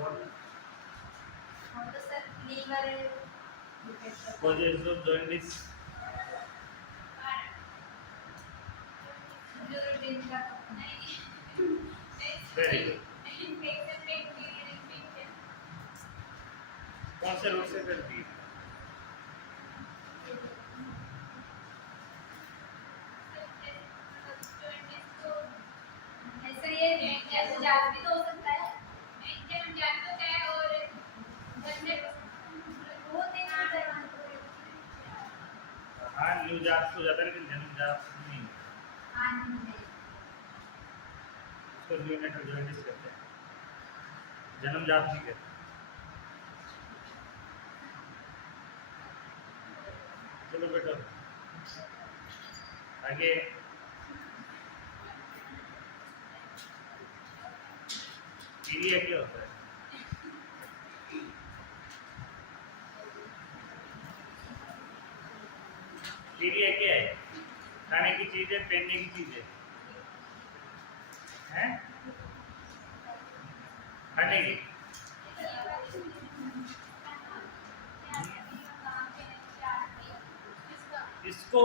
और तो sir liver causes of jaundice. Urine का Very good. कौन से रोग से करती है? ऐसे ये जैसे जात भी तो हो सकता है और वो हाँ, न्यू जात हो जाता है लेकिन जन्म जात नहीं। उसको न्यूनेटल जॉइंटिस कहते हैं, जन्म जात नहीं कहते। चलो बेटा आगे। पीलिया क्या होता है? पीलिया क्या है? खाने की चीज है, पहनने की चीज है? हैं? खाने की। इसको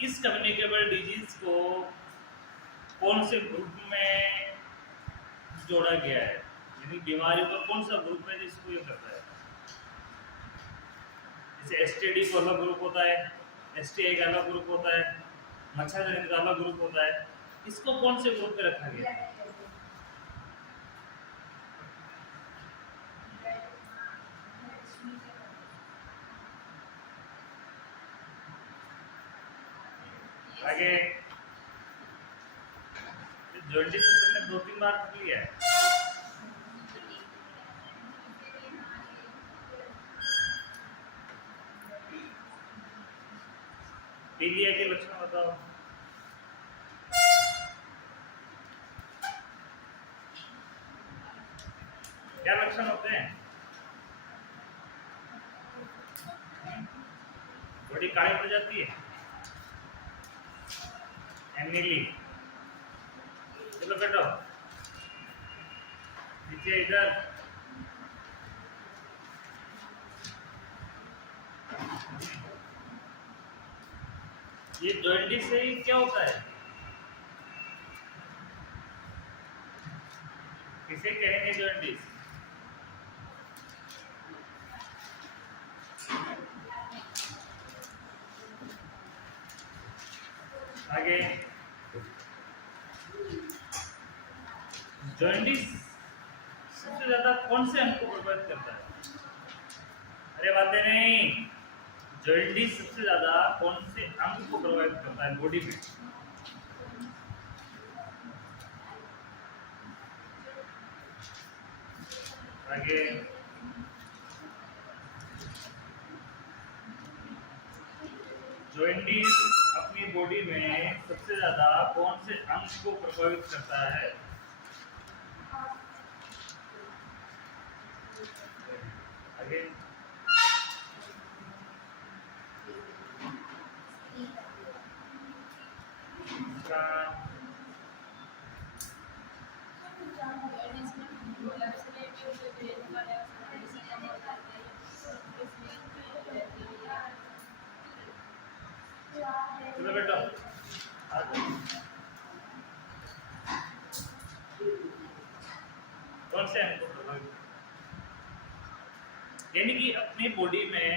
इस कम्युनिकेबल डिजीज को कौन से ग्रुप में जोड़ा गया है, यानी बीमारियों का कौन सा ग्रुप है जिसको ये करता है? जैसे एसटीडी को अलग ग्रुप होता है, एसटीआई का अलग ग्रुप होता है, मच्छर जनित का अलग ग्रुप होता है, इसको कौन से ग्रुप में रखा गया है? आगे जॉइंटिस तुमने 2-3 बार पढ़ लिया है। पीलिया के लक्षण बताओ। क्या लक्षण होते हैं? बॉडी काली पड़ जाती है, एनीली। चलो बैठो नीचे इधर। ये जॉइंटिस से क्या होता है? किसे कहेंगे जॉइंटिस? आगे जॉइंटिस सबसे ज्यादा कौन से अंग को प्रभावित करता है? अरे बातें नहीं। जॉइंटिस सबसे ज्यादा कौन से अंग को प्रभावित करता है बॉडी में? आगे जॉइंटिस अपनी बॉडी में सबसे ज्यादा कौन से अंग को प्रभावित करता है? आगे चलो बेटा कौन से अंग को प्रभावित, यानी कि अपनी बॉडी में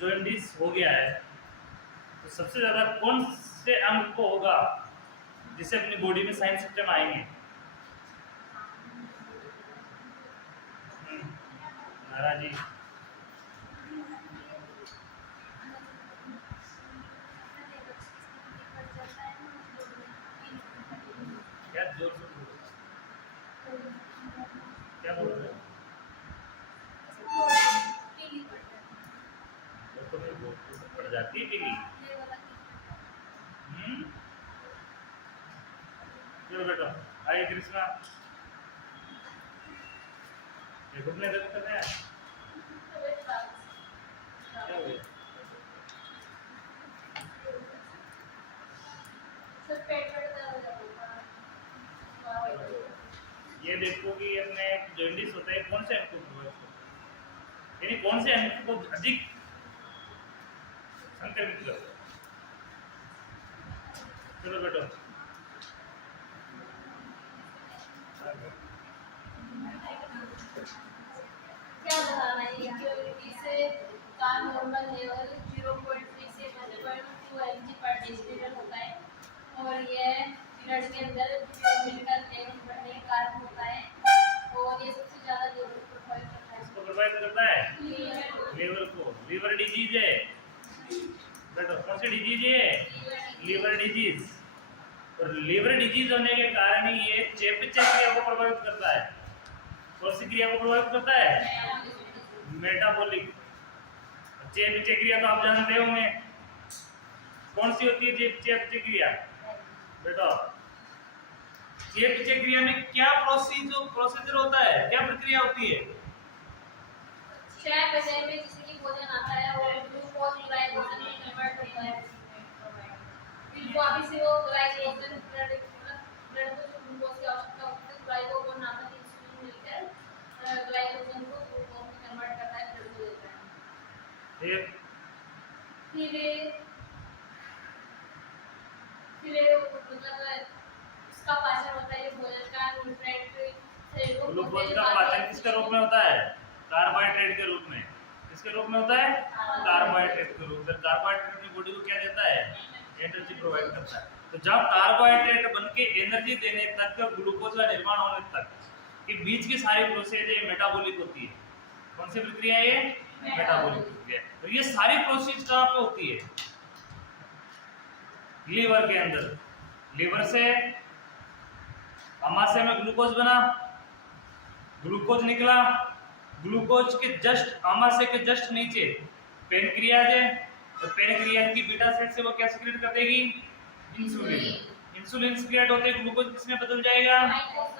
जॉइंटिस हो गया है तो सबसे ज्यादा कौन से अंग को होगा जिससे अपनी बॉडी में साइन सिस्टम आएंगे? नारा जी क्या जोर से बोलो, क्या बोल रहे हो? तो पड़ जाती है पीली। चलो बेटा आइए कृष्णा, ये घुटने दर्द कर रहे हैं? क्या हुआ? सर पेट में दर्द है। ये देखो कि अपने जॉइंटिस होता है, कौन से अंग को प्रभावित करता है, यानी कौन से अंग को अधिक संक्रमित करता है। चलो बेटो क्या बताना है इक्विटी से का नॉर्मल लेवल 0.3 से 1.2 mg पर डेसिलीटर होता है और यह ब्लड के अंदर मिलकर लेवल बढ़ने के कारण होता है और ये सबसे ज्यादा लीवर को प्रभावित करता है। इसको प्रभावित करता है लीवर को। लीवर डिजीज है बेटो, कौन सी डिजीज है? Liver disease. और लीवर डिजीज होने के कारण ही ये चयापचय क्रिया को प्रभावित करता है। कौन सी क्रिया को प्रभावित करता है? मेटाबॉलिक। चयापचय क्रिया तो आप जानते होंगे, कौन सी होती है चयापचय क्रिया बेटा? चयापचय क्रिया में क्या प्रोसीजर होता है, क्या प्रक्रिया होती है? चयापचय में जैसे कि भोजन आता है और ग्लूकोज ग्लाइकोजन में कन्वर्ट होता है, फिर वापस से वो ग्लाइकोजन ब्लड को ग्लूकोज की आवश्यकता होती है, ग्लाइकोजन आता है, इंसुलिन मिलकर ग्लाइकोजन को ग्लूकोज में कन्वर्ट करता है, ब्लड को देता है। फिर मतलब उसका पाचन होता है, भोजन का न्यूट्रिएंट ग्लूकोज का पाचन किसके रूप में होता है? कार्बोहाइड्रेट के रूप में। किसके रूप में होता है? कार्बोहाइड्रेट के रूप में। कार्बोहाइड्रेट अपनी बॉडी को क्या देता है? एनर्जी प्रोवाइड करता है। तो जब कार्बोहाइड्रेट बनके एनर्जी देने तक और ग्लूकोज का निर्माण होने तक के बीच की सारी प्रोसेस ये मेटाबॉलिक होती है। कौन सी प्रक्रिया है ये? मेटाबॉलिक प्रक्रिया। तो ये सारी प्रोसेस कहाँ पे होती है? लीवर के अंदर। लीवर से आमाशय में ग्लूकोज बना, ग्लूकोज निकला, ग्लूकोज के जस्ट आमाशय के जस्ट नीचे पेनक्रियाज है, तो पेनक्रियाज की बीटा सेल से वो क्या सीक्रेट कर देगी? इंसुलिन। इंसुलिन सीक्रेट होते ग्लूकोज किसमें बदल जाएगा?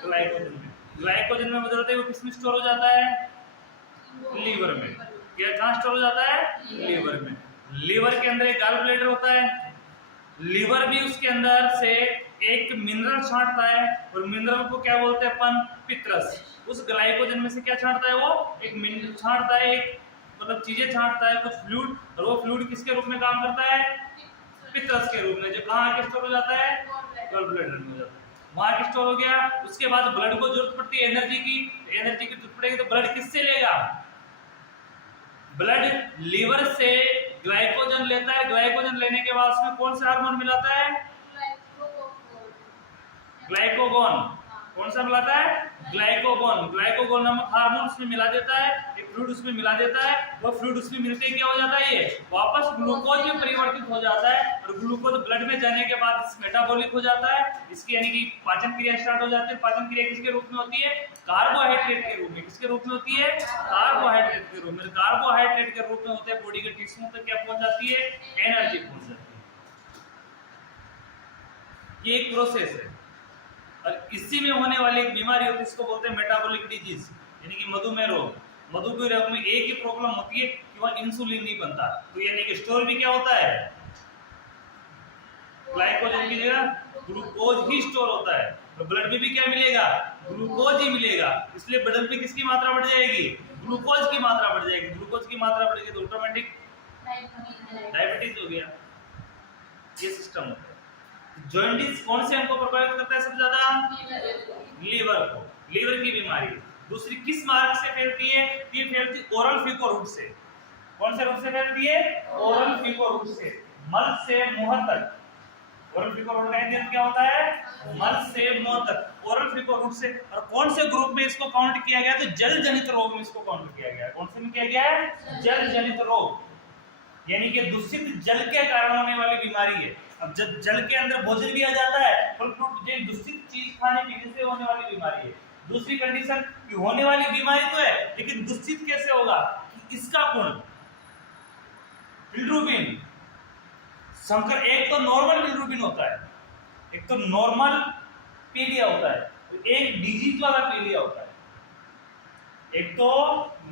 ग्लाइकोजन में। ग्लाइकोजन में बदलते हुए किसमें स्टोर हो जाता है? लीवर में। क्या कहाँ स्टोर हो जाता है? लीवर में। लीवर के अंदर एक गॉल ब्लैडर होता है। लीवर भी उसके अंदर से एक मिनरल छांटता है और मिनरल को क्या बोलते हैं अपन? पित्रस। उस ग्लाइकोजन में से क्या छांटता है? वो एक मिनरल छांटता है, एक मतलब चीजें छांटता है, कुछ फ्लूइड, और वो फ्लूइड किसके रूप में काम करता है? पित्रस के रूप में, जो कहाँ आके स्टोर हो जाता है? गॉल ब्लैडर में हो जाता है। वहां के स्टोर हो गया। उसके बाद ब्लड को जरूरत पड़ती है एनर्जी की। एनर्जी की जरूरत पड़ेगी तो ब्लड किससे लेगा? ब्लड लीवर से ग्लाइकोजन लेता है। ग्लाइकोजन लेने के बाद उसमें कौन सा हार्मोन मिलाता है? ग्लाइकोगोन। कौन सा मिलाता है? ग्लाइकोगोन। ग्लाइकोगोन नामक हार्मोन उसमें मिला देता है, एक फ्लूइड उसमें मिला देता है। वो फ्लूइड उसमें मिलते ही क्या हो जाता है? ये वापस ग्लूकोज में परिवर्तित हो जाता है और ग्लूकोज ब्लड में जाने के बाद मेटाबॉलिक हो जाता है। इसकी यानी कि पाचन क्रिया स्टार्ट हो जाती है। पाचन क्रिया किसके रूप में होती है? कार्बोहाइड्रेट के रूप में। किसके रूप में होती है? कार्बोहाइड्रेट के रूप में। कार्बोहाइड्रेट के रूप में होते हैं बॉडी के टिश्यू तक क्या पहुंच जाती है? एनर्जी पहुंच जाती है। ये एक प्रोसेस है और इसी में होने वाली एक बीमारी होती है, इसको बोलते हैं मेटाबॉलिक डिजीज, यानी कि मधुमेह रोग। मधुमेह रोग में एक ही प्रॉब्लम होती है कि वह इंसुलिन नहीं बनता, तो यानी कि स्टोर भी क्या होता है? ग्लाइकोजन की जगह ग्लूकोज ही स्टोर होता है। तो ब्लड में भी क्या मिलेगा? ग्लूकोज ही मिलेगा। इसलिए ब्लड में किसकी मात्रा बढ़ जाएगी? ग्लूकोज की मात्रा बढ़ जाएगी। ग्लूकोज की मात्रा बढ़ेगी तो ऑटोमेटिक डायबिटीज हो गया। ये सिस्टम होता है। जॉइंटिस कौन से अंग को प्रभावित करता है सबसे ज्यादा? लीवर को। लीवर की बीमारी दूसरी किस मार्ग से फैलती है? ये फैलती ओरल फीको रूट से। कौन से रूट से फैलती है? ओरल फीको रूट से। मल से मुंह तक। ओरल फीको रूट का क्या होता है? मल से मुंह तक। ओरल फीको रूट से। और कौन से ग्रुप में इसको काउंट किया गया? तो जल जनित रोग में इसको काउंट किया गया। कौन से में किया गया है? जल जनित रोग, यानी कि दूषित जल के कारण होने वाली बीमारी है। अब जब जल के अंदर भोजन भी आ जाता है, फल फ्रूट जो दूषित चीज खाने पीने से होने वाली बीमारी है। दूसरी कंडीशन कि होने वाली बीमारी तो है, लेकिन दूषित कैसे होगा? इसका गुण बिलिरुबिन, संकर, एक तो नॉर्मल बिलिरुबिन होता है, एक तो नॉर्मल पीलिया होता है, एक डिजीज वाला पीलिया होता है। एक तो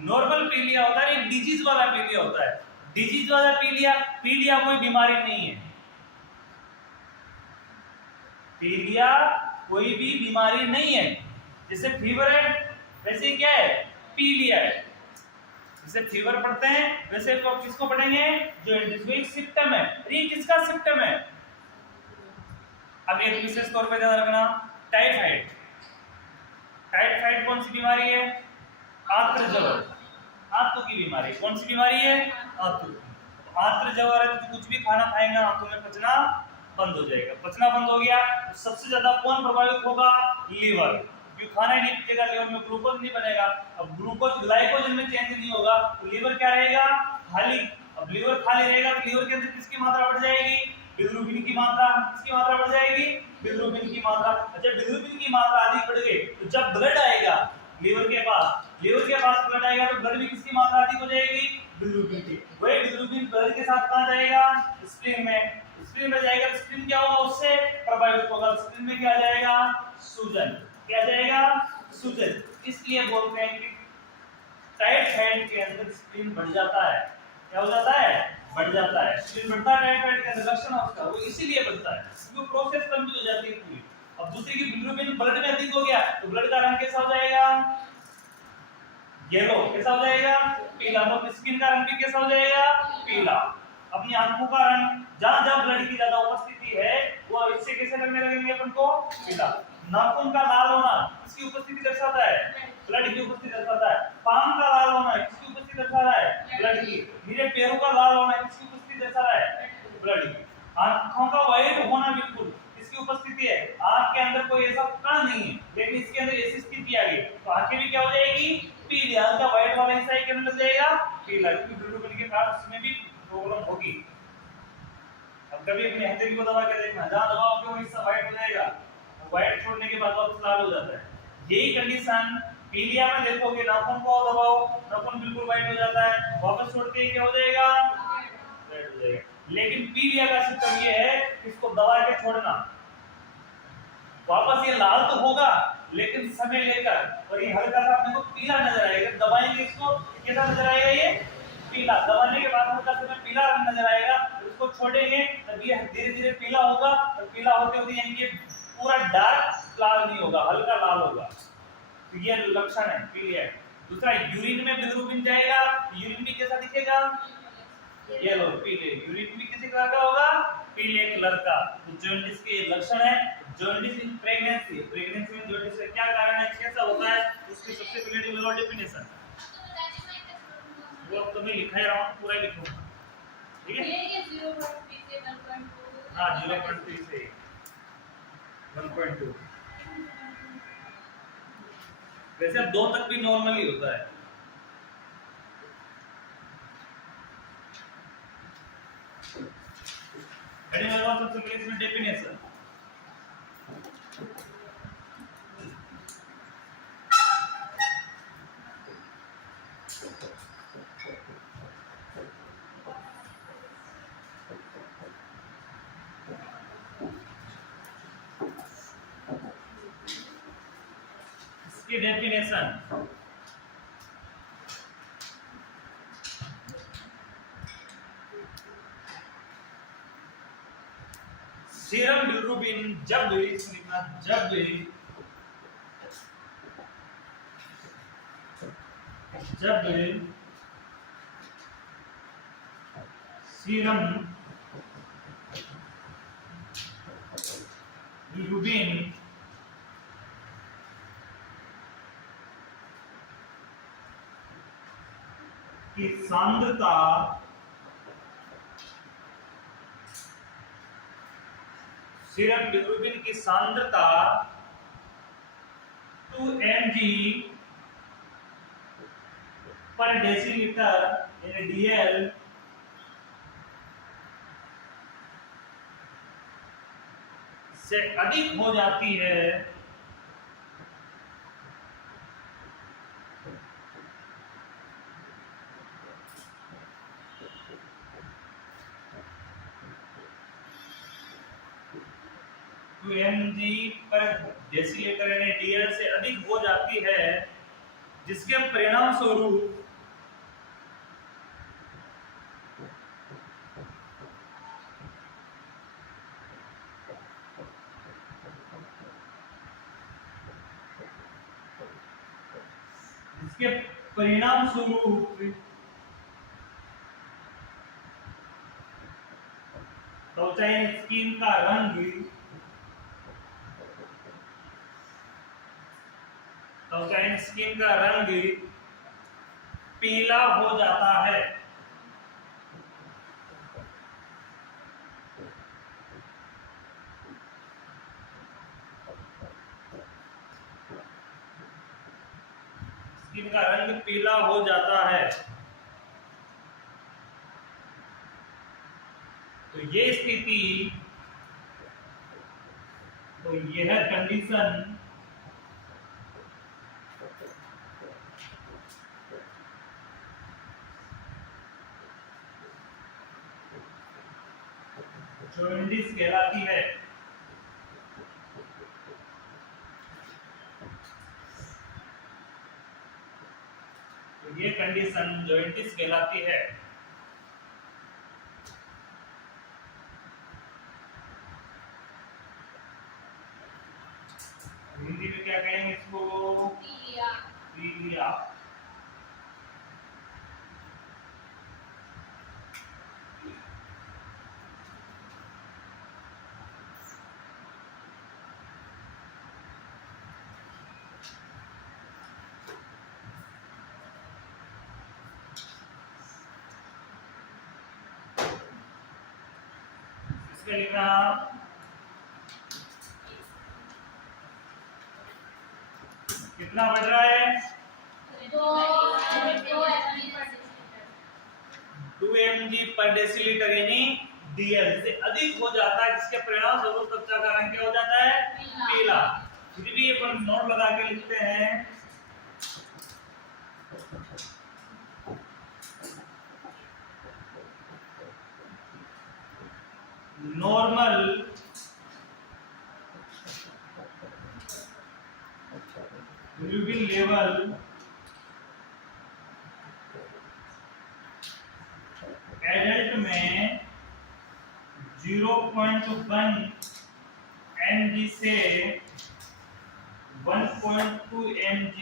नॉर्मल पीलिया होता है, एक डिजीज वाला पीलिया होता है। डिजीज वाला पीलिया, पीलिया कोई बीमारी नहीं है। पीलिया कोई भी बीमारी नहीं है। जैसे फीवर है वैसे ही क्या है, पीलिया है। जैसे फीवर पढ़ते हैं वैसे तो किसको पढ़ेंगे, जो एक सिम्टम है। ये किसका सिम्टम है? अब एक विशेष तौर पे ध्यान रखना, टाइफाइड। टाइफाइड कौन सी बीमारी है? आंत्र ज्वर, आंतों की बीमारी। कौन सी बीमारी है? आंतों। आंत्र ज्वर है तो कुछ भी खाना खाएंगे आंतों में पचना बंद हो जाएगा। पचना बंद हो गया तो सबसे ज्यादा कौन प्रभावित होगा? लीवर। क्योंकि खाना ही नहीं पचेगा, लीवर में ग्लूकोज नहीं बनेगा। अब ग्लूकोज ग्लाइकोजन में चेंज नहीं होगा तो लीवर क्या रहेगा? खाली। अब लीवर खाली रहेगा तो लीवर के अंदर किसकी मात्रा बढ़ जाएगी? बिलिरुबिन की मात्रा। किसकी मात्रा बढ़ जाएगी? बिलिरुबिन की मात्रा। जब बिलिरुबिन की मात्रा अधिक बढ़ गई तो जब ब्लड आएगा लीवर के पास ब्लड आएगा तो ब्लड में किसकी मात्रा अधिक हो जाएगी? बिलिरुबिन की। वही बिलिरुबिन ब्लड के साथ कहां जाएगा? स्प्लीन में। स्प्लीन में जाएगा तो स्प्लीन क्या होगा? उससे प्रभावित होगा। स्प्लीन में क्या जाएगा? सूजन। क्या जाएगा? सूजन। इसलिए बोलते हैं कि टाइफाइड के अंदर स्प्लीन बढ़ जाता है। क्या हो जाता है? बढ़ जाता है। स्प्लीन बढ़ता है टाइफाइड के अंदर, लक्षण है उसका, वो इसीलिए बनता है क्योंकि प्रोसेस लंबी हो जाती है पूरी। अब दूसरी की बिलिरुबिन ब्लड में अधिक हो गया तो ब्लड का रंग कैसा हो जाएगा? येलो। कैसा हो जाएगा? पीला। तो स्किन का रंग भी कैसा हो जाएगा? पीला। अपनी आंखों का रंग जहां जहां ब्लड की ज्यादा उपस्थिति है वो इससे कैसे लगने लगेंगे अपन को? पीला। नाखून का लाल होना किसकी उपस्थिति दर्शाता है? ब्लड की उपस्थिति दर्शाता है। पाम का लाल होना किसकी उपस्थिति दर्शा रहा है? ब्लड की। मेरे पैरों का लाल होना किसकी उपस्थिति दर्शा रहा है? ब्लड की। आंखों का व्हाइट होना बिल्कुल किसकी उपस्थिति है? आंख के अंदर कोई ऐसा कण नहीं है लेकिन इसके अंदर ऐसी स्थिति आ गई तो आंखें भी क्या हो जाएगी? पीली। आंख का व्हाइट वाला हिस्सा ही क्या लग जाएगा? पीला। क्योंकि बिलिरुबिन के कारण उसमें भी प्रॉब्लम होगी। अब कभी अपने हथेली को दबा के देखना, जहां दबाओगे वो हिस्सा व्हाइट हो जाएगा, व्हाइट छोड़ने के बाद वापस लाल हो जाता है। यही कंडीशन पीलिया में देखोगे, नाखून को दबाओ, नाखून बिल्कुल व्हाइट हो जाता है, वापस छोड़ते ही क्या हो जाएगा? रेड हो जाएगा। लेकिन पीलिया का सिस्टम ये है इसको दबा के छोड़ना, वापस ये लाल तो होगा लेकिन समय लेकर, और ये हल्का सा अपने को पीला नजर आएगा। दबाएंगे इसको कैसा नजर आएगा? ये पीला। दबाने के बाद हल्का सा पीला रंग नजर आएगा। उसको छोड़ेंगे तब ये धीरे धीरे पीला होगा और पीला होते होते यानी कि पूरा डार्क लाल नहीं होगा, हल्का लाल होगा। तो ये लक्षण है पीलिया। दूसरा, यूरिन में बिलिरुबिन जाएगा, यूरिन भी कैसा दिखेगा? येलो, पीले। यूरिन भी किसी कलर का होगा? पीले कलर का। तो जॉन्डिस के लक्षण है। Jaundice in pregnancy. प्रेगनेंसी में जॉन्डिस का क्या कारण है, कैसा होता है, उसकी सबसे पहले लो डेफिनेशन वो अब तो मैं लिखा ही रहा हूं, पूरा लिखूंगा। ठीक है? ये 0.3 से 1.2। हां, 0.3 से 1.2। वैसे अब 2 तक भी नॉर्मली होता है। एनिमल का सबसे पहले इसमें डेफिनेशन इसकी डेफिनेशन सीरम बिलिरुबिन जब सीरम बिलिरुबिन की सांद्रता सीरम बिलिरुबिन की सांद्रता 2 mg पर डेसीलीटर DL से अधिक हो जाती है mg पर डेसीलीटर DL से अधिक हो जाती है, जिसके परिणाम स्वरूप इसके परिणाम स्वरूप त्वचा स्किन का रंग पीला हो जाता है। स्किन का रंग पीला हो जाता है। तो ये स्थिति, तो यह कंडीशन जॉन्डिस कहलाती है। तो ये कंडीशन जॉन्डिस कहलाती है। हिंदी में क्या कहेंगे इसको? पीलिया। इसमें लिखना कितना बढ़ रहा है? 2 mg पर डेसीलीटर यानी DL से अधिक हो जाता है, जिसके परिणाम स्वरूप त्वचा का रंग क्या हो जाता है? पीला। फिर भी अपन नोट लगा के लिखते हैं, नॉर्मल बिलिरुबिन लेवल एडल्ट में 0.1 mg से 1.2 mg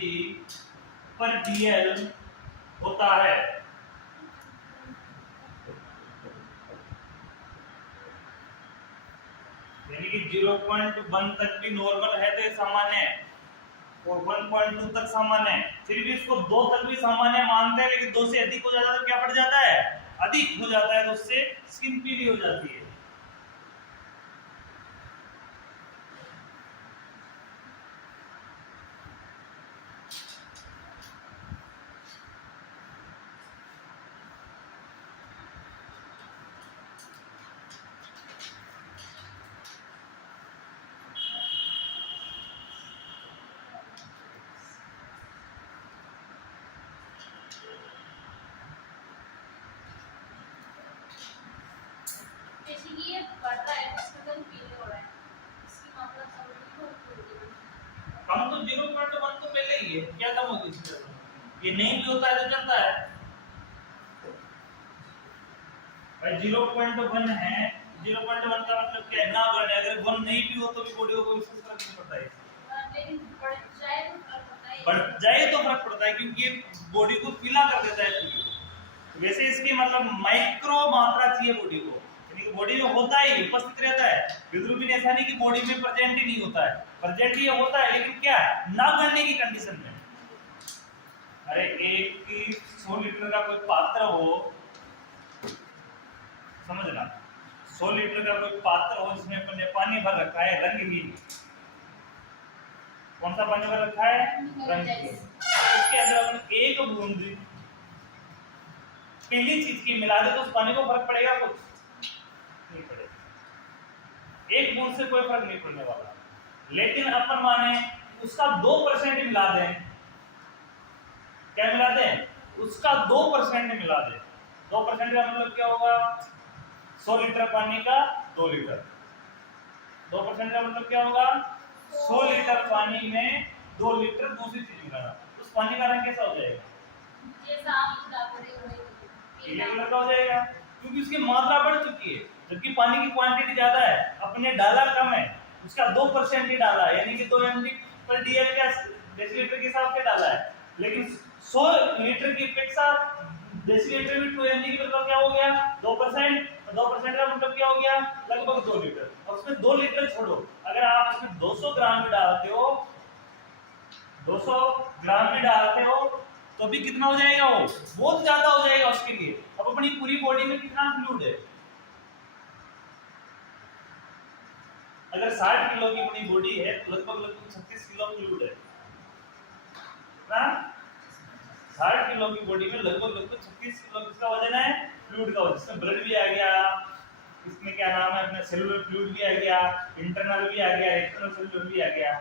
पर DL होता है। यानी कि 0.1 तक भी नॉर्मल है तो ये सामान्य है, और 1.2 तक सामान्य है। फिर भी इसको 2 तक भी सामान्य मानते हैं, लेकिन 2 से अधिक हो जाता है तो क्या बढ़ जाता है? अधिक हो जाता है, तो उससे स्किन पीली हो जाती है। कम तो 0.1 तो पहले ही है, क्या कम होगी इसमें? ये नहीं भी होता है तो चलता है भाई। 0.1 है, 0.1 का मतलब क्या है? ना बढ़ने। अगर 1 नहीं भी हो तो भी बॉडी को इससे फर्क नहीं पड़ता है, लेकिन बढ़ जाए तो फर्क पड़ता है। बढ़ जाए तो फर्क पड़ता है, क्योंकि ये बॉडी को पीला कर देता है पूरी को। वैसे इसकी मतलब माइक्रो मात्रा चाहिए बॉडी को, यानी कि बॉडी में होता ही उपस्थित रहता है। बिलिरुबिन ऐसा नहीं कि बॉडी में प्रेजेंट ही नहीं होता है, प्रेजेंट ही होता है, लेकिन क्या ना करने की कंडीशन में। अरे एक की 100 लीटर का कोई पात्र हो, समझना, 100 लीटर का कोई पात्र हो जिसमें अपन ने पानी भर रखा है रंगहीन। कौन सा पानी भर रखा है? रंगहीन। उसके अंदर अपन एक बूंद पीली चीज की मिला दे तो उस पानी को फर्क पड़ेगा? कुछ नहीं पड़ेगा। एक बूंद से कोई फर्क नहीं पड़ने वाला। लेकिन अपन माने उसका 2% मिला दें, क्या मिला दें? उसका 2% मिला दें। 2% का मतलब क्या होगा? 100 लीटर पानी का 2 लीटर। 2% का मतलब क्या होगा? 100 लीटर पानी में 2 लीटर दूसरी चीज मिलाना। उस पानी का रंग कैसा हो जाएगा? पीले कलर का हो जाएगा, क्योंकि उसकी मात्रा बढ़ चुकी है। जबकि पानी की क्वांटिटी ज्यादा है, अपने डाला कम है, उसका 2% ही डाला है, यानी कि 2 mg पर DL का डेसीलीटर के हिसाब से डाला है। लेकिन 100 लीटर की अपेक्षा डेसीलीटर में 2 mg का मतलब क्या हो गया 2%, 2% का मतलब क्या हो गया लगभग 2 लीटर। और उसमें 2 लीटर छोड़ो, अगर आप इसमें 200 ग्राम भी डालते हो, 200 ग्राम भी डालते हो तो भी कितना हो जाएगा, वो बहुत ज्यादा हो जाएगा उसके लिए। अब अपनी पूरी बॉडी में कितना फ्लूइड है, अगर 60 किलो की अपनी बॉडी है तो लगभग 36 किलो फ्लूइड है ना। 60 किलो की बॉडी में लगभग 36 किलो किसका वजन है, फ्लूइड का वजन। इसमें ब्लड भी आ गया, इसमें क्या नाम है अपने सेलुलर फ्लूइड भी आ गया, इंटरनल भी आ गया, एक्सटर्नल सेलुलर भी आ गया,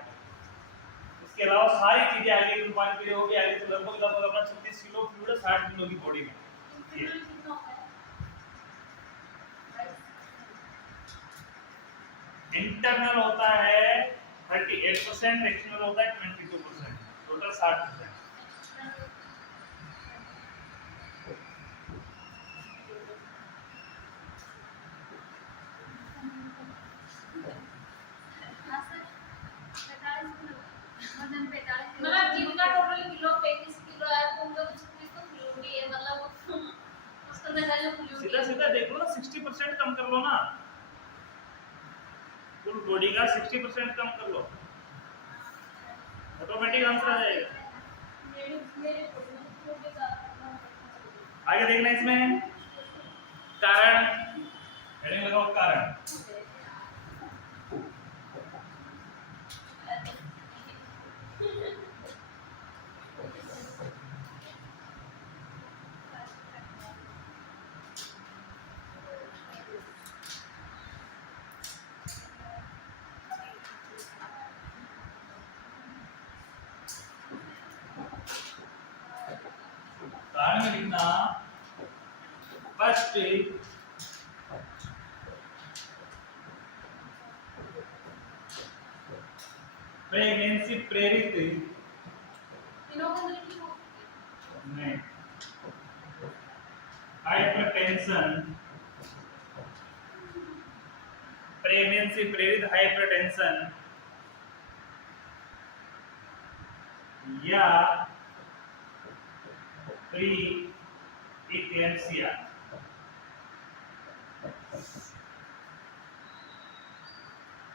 इसके अलावा सारी चीजें आ गई, पानी पी वो भी आ गई। तो लगभग अपना 36 किलो फ्लूइड है 60 किलो की बॉडी में। इंटरनल होता है 38%, एक्सटर्नल होता है 22%, टोटल 60%। मतलब जिनका टोटल किलो 35 किलो है तो उनका 36 तो फ्लूइड ही है, मतलब उसका अंदर जो फ्लूइड सीधा सीधा देख लो ना, 60% कम कर लो ना, फुल बॉडी का 60% कम कर लो, ऑटोमेटिक आंसर आ जाएगा। आगे देखना इसमें कारण, हेडिंग लगाओ कारण। कारण में लिखना फर्स्ट प्रेगनेंसी प्रेरित नहीं, हाइपरटेंशन, प्रेगनेंसी प्रेरित हाइपरटेंशन या प्री इक्लेम्सिया।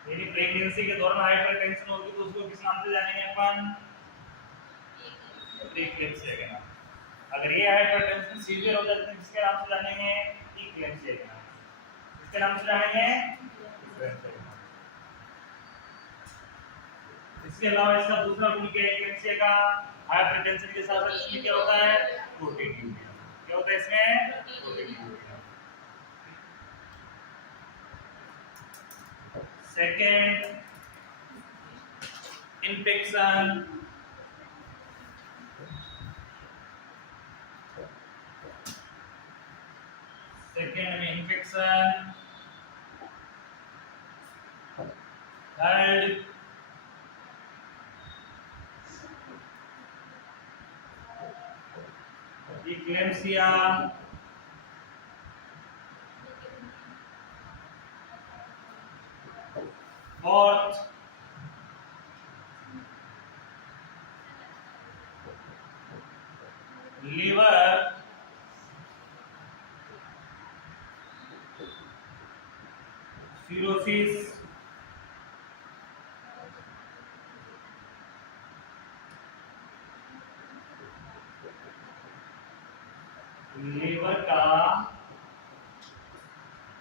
यदि प्रेगनेंसी के दौरान हाइपरटेंशन होगी तो उसको किस नाम से जानेंगे अपन, प्री इक्लेम्सिया के नाम। अगर ये हाइपरटेंशन सीवियर हो जाती है किसके नाम से जानेंगे, इक्लेम्सिया के नाम। किसके नाम से जानेंगे, इक्लेम्सिया के नाम। इसके अलावा इसका दूसरा गुण क्या है इक्लेम्सिया का, हाइपरटेंशन के साथ साथ इसमें क्या होता है, प्रोटीन्यूरिया। क्या होता है इसमें, प्रोटीन्यूरिया। सेकेंड इन्फेक्शन, सेकेंड में infection, third eclampsia, fourth liver cirrhosis, liver का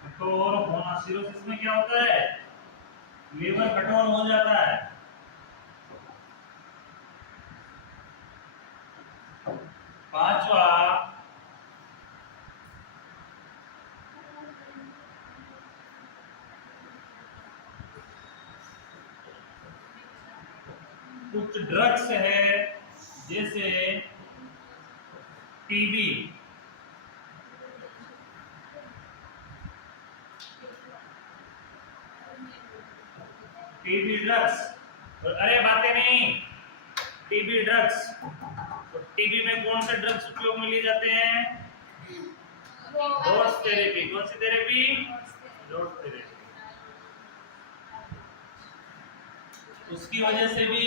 कठोर होना। सिरोसिस में क्या होता है, लीवर कठोर हो जाता है। पांचवा कुछ ड्रग्स है जैसे टीबी, टीबी ड्रग्स, अरे बातें नहीं, टीबी ड्रग्स। तो टीबी में कौन से ड्रग्स उपयोग में लिए जाते हैं, डोज थेरेपी। कौन सी थेरेपी, डोज थेरेपी। उसकी वजह से भी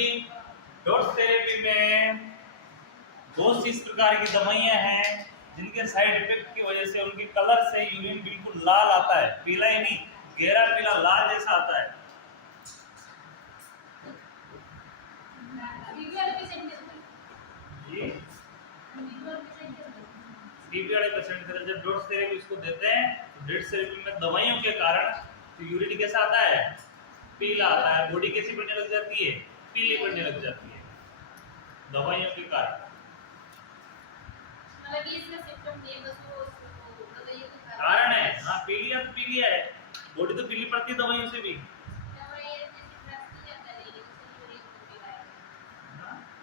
डोज थेरेपी में बहुत सी इस प्रकार की दवाइयां हैं जिनके साइड इफेक्ट की वजह से उनके कलर से यूरिन बिल्कुल लाल आता है, पीला ही नहीं, गहरा पीला लाल जैसा आता है। टीबी वाले पेशेंट के जी टीबी वाले पेशेंट के टीबी वाले पेशेंट के जब ड्रग्स थेरेपी उसको देते हैं तो ड्रग्स थेरेपी में दवाइयों के कारण तो यूरिन कैसा आता है, पीला आता है, बॉडी कैसी बनने लग जाती है, पीली बनने लग जाती है दवाइयों के कारण। मतलब ये इसका सिम्टम नहीं बस वो दवाइयों के कारण है, हाँ पीलिया तो पीलिया है, बॉडी तो पीली पड़ती है दवाइयों से भी। और ये जैसे ड्रग्स की जाता है ये उससे यूरिन को पीला है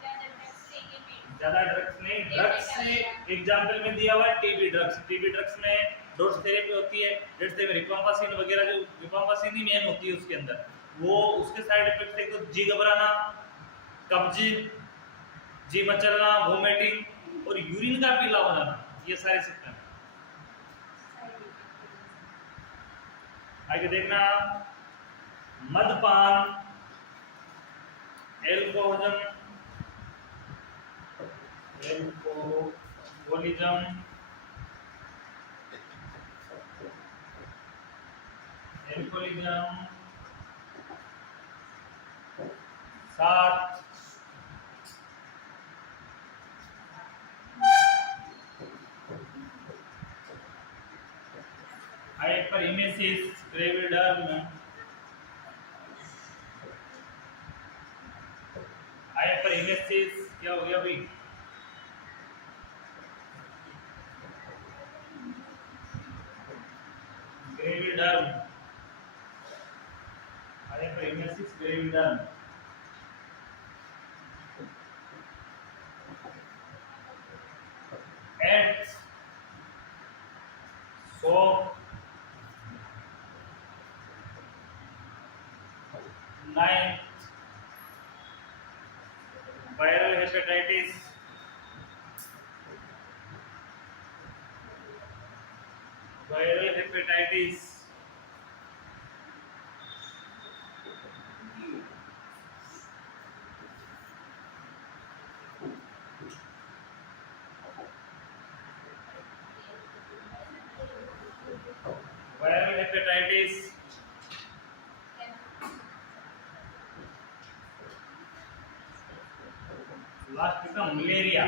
क्या ड्रग्स से ये में ज्यादा ड्रग्स नहीं, ड्रग्स से एग्जांपल में दिया हुआ है टीबी ड्रग्स। टीबी ड्रग्स में डोज थेरेपी होती है, जैसे रिफाम्पासिन वगैरह, जो रिफाम्पासिन ही मेन होती है उसके अंदर, वो उसके साइड इफेक्ट है तो जी घबराना, कब्जी, जी मचलना, वोमिटिंग और यूरिन का पीला हो जाना, ये सारे सिम्टम। आगे देखना, मदपान, एल्कोहलिज्म, एल्कोहलिज्म 7, हाइपरइमेसिस ग्रेविडम, हाइपरइमेसिस क्या हो गया भाई, ग्रेविडम, हाइपरइमेसिस ग्रेविडम। एट सो 9 viral hepatitis, viral hepatitis, viral hepatitis, last का मलेरिया,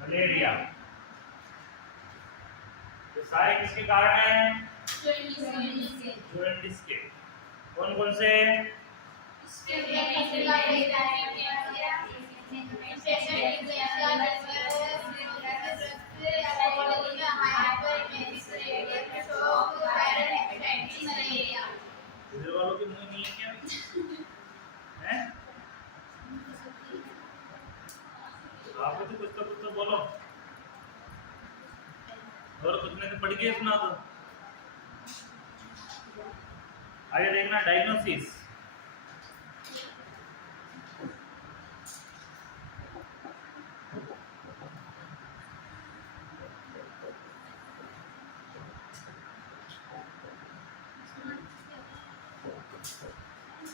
मलेरिया, ये सारे किसके कारण हैं, जॉइंटिस के। कौन कौन से, इधर वालों के मुंह नहीं है क्या हैं, आप तो कुछ तो बोलो, और कुछ नहीं तो पढ़ के सुना दो। आगे देखना, डायग्नोसिस,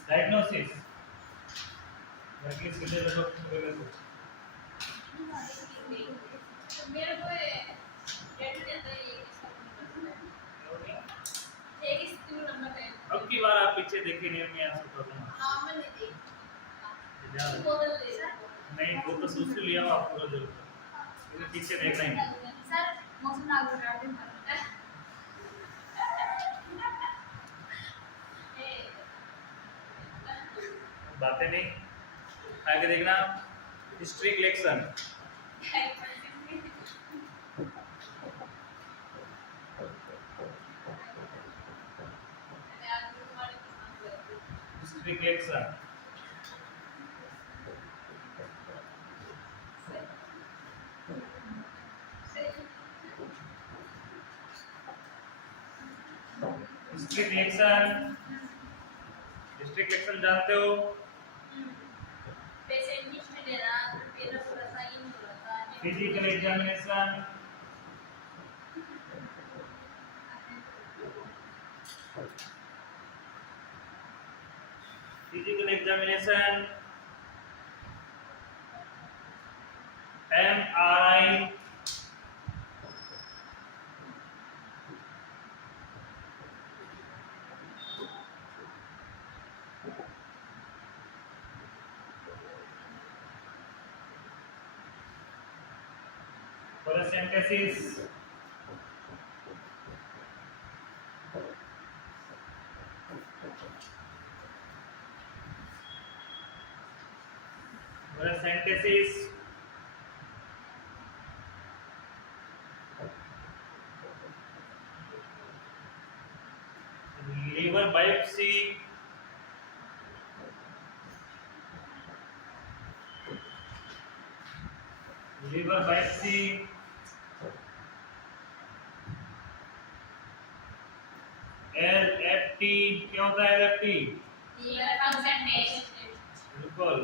डायग्नोसिस लड़की सीधे देखो बोले तो मेरे को डेट नहीं आता ये एक स्कूल नंबर है अब की बार आप पीछे देखे नहीं, मैं आंसर कर दूंगा। हां मैंने देखा बोतल ले नहीं वो तो सोच लिया आपको जरूरत, इधर पीछे देखना ही नहीं। सर मौसम लागू कर दे बातें नहीं, आगे देखना, history collection, history collection, history collection, history collection जानते हो, पेशेंट हिस्ट्री देना फिर पूरा साइन हो रहा था physical examination, physical examination, MRI photosynthesis, photosynthesis, liver biopsy, liver biopsy, LFT, क्या होता है LFT? Liver function test. बिल्कुल।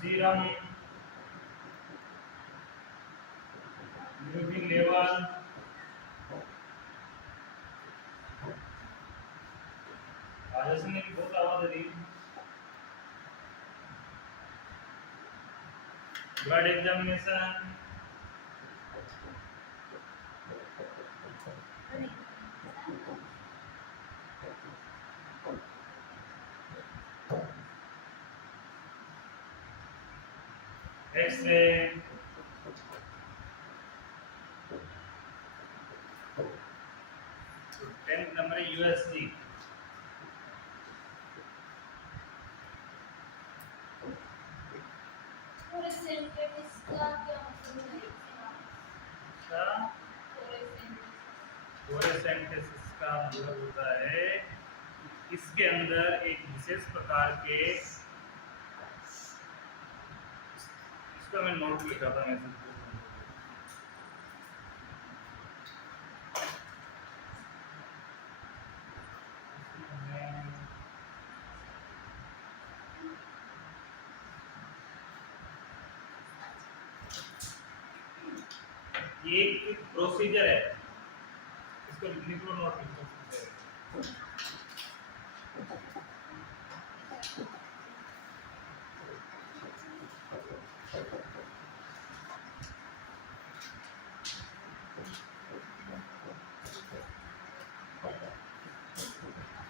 सीरम यूरिक लेवल, राजस्थान की बहुत आवाज आ रही है। Blood examination, X-ray, 10th number USG. Photosynthesis का क्या मतलब है? फ्लोरोसेंटेसिस का मतलब होता है इसके अंदर एक विशेष प्रकार के, इसका मैं नोट लिखा था मैं ये एक प्रोसीजर है, इसको लिखने को नोट लिखो।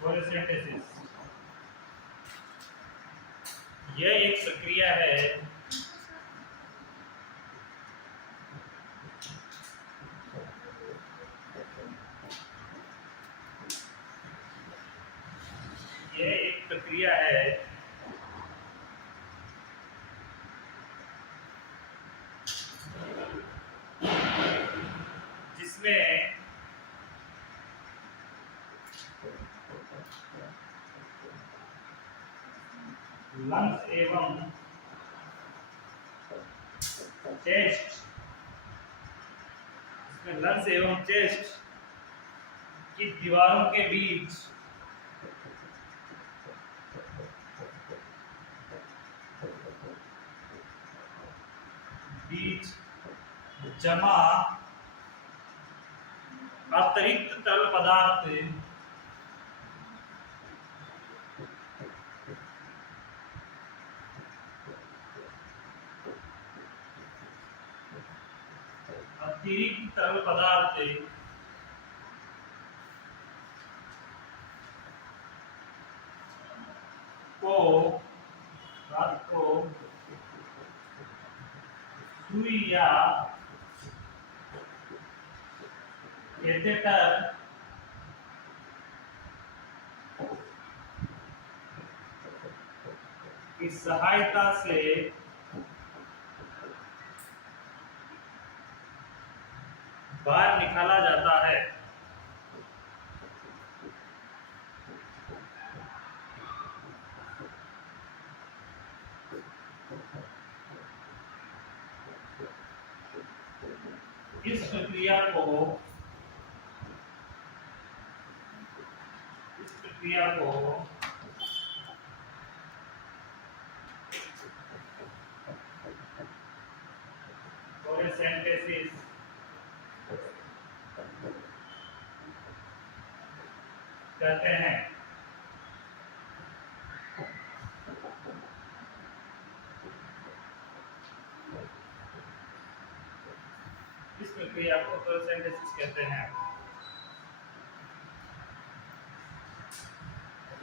फोटोसिंथेसिस यह एक प्रक्रिया है जिसमें लंग्स एवं चेस्ट, लंग्स एवं चेस्ट की दीवारों के बीच जमा अतिरिक्त तरल पदार्थ को रात को सुई या कैथेटर की सहायता से बाहर निकाला जाता है। इस प्रक्रिया को फोटोसिंथेसिस कहते हैं। प्रक्रिया को फ्लोरेसेंटेसिस कहते हैं।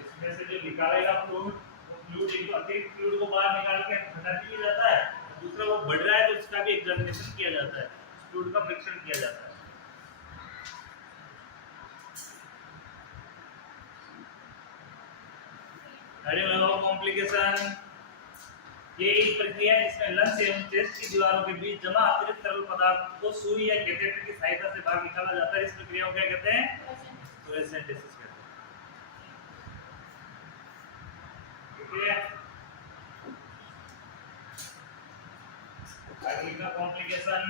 इसमें से जो निकालेगा फ्लूइड, वो फ्लूइड एक अतिरिक्त फ्लूइड को बाहर निकाल के हटा दिया जाता है, दूसरा वो बढ़ रहा है तो उसका भी एग्जामिनेशन किया जाता है, फ्लूइड का परीक्षण किया जाता है। हेडिंग लगाओ कॉम्प्लिकेशन। ये एक प्रक्रिया है जिसमें लंग्स एवं चेस्ट की दीवारों के बीच जमा अतिरिक्त तरल पदार्थ को सुई या कैथेटर की सहायता से बाहर निकाला जाता है। इस प्रक्रिया को क्या कहते हैं? फ्लोरेसेंटेसिस कहते हैं। ठीक है, आगे का कॉम्प्लिकेशन।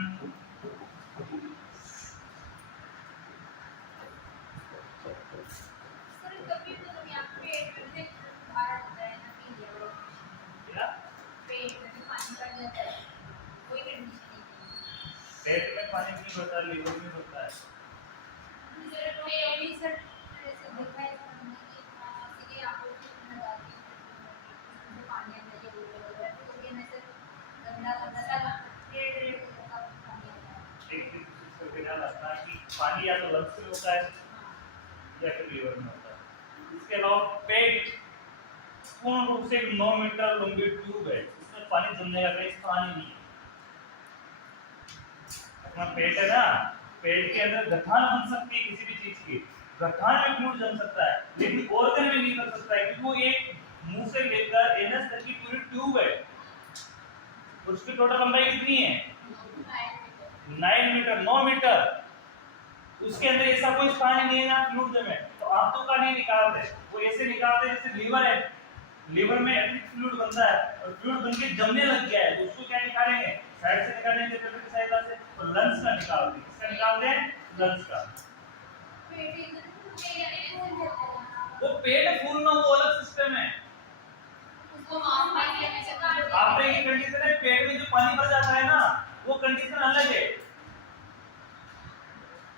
सर कभी तो यहाँ पेट में बाहर आता है ना कि ये क्या पेट में पानी भर जाता है, कोई कंडीशन नहीं। पेट में पानी नहीं भरता, लीवर में भरता है। सर कोई अभी सर ऐसे देखा है हमने कि आप लोग कितना लगाते हैं पानी अंदर के ऊपर तो ये ना सर गंदा गंदा सा रेड रेड का पानी आता है। एक चीज इसको ध्यान रखना कि पानी या तो लंग्स में होता है या फिर लीवर में होता है। इसके अलावा पेट पूर्ण रूप से 9 मीटर लंबी ट्यूब है, इसमें पानी जमने का कोई स्थान ही नहीं है। अपना पेट है ना, पेट के अंदर गठान बन सकती है किसी भी चीज की, गठान में फ्लूइड जम सकता है, लेकिन ऑर्गन में नहीं बन सकता है क्योंकि वो एक मुंह से लेकर एनएस तक की पूरी ट्यूब है। उसकी टोटल लंबाई कितनी है? 9 मीटर। उसके अंदर ऐसा कोई स्थान ही नहीं है ना फ्लूइड जमे, तो आप तो का नहीं निकालते, वो ऐसे निकालते जैसे लीवर है, लीवर में अतिरिक्त फ्लूइड बनता है और फ्लूइड बनके जमने लग गया है तो उसको क्या निकालेंगे? साइड से निकालेंगे कैथेटर की सहायता से, तो लंग्स का निकालते हैं। किसका निकालते हैं? लंग्स का। वो पेट फूलना वो अलग सिस्टम है। उसको माउथ पानी लेने से काट आपने ये कंडीशन है, पेट में जो पानी भर जाता है ना वो कंडीशन अलग है।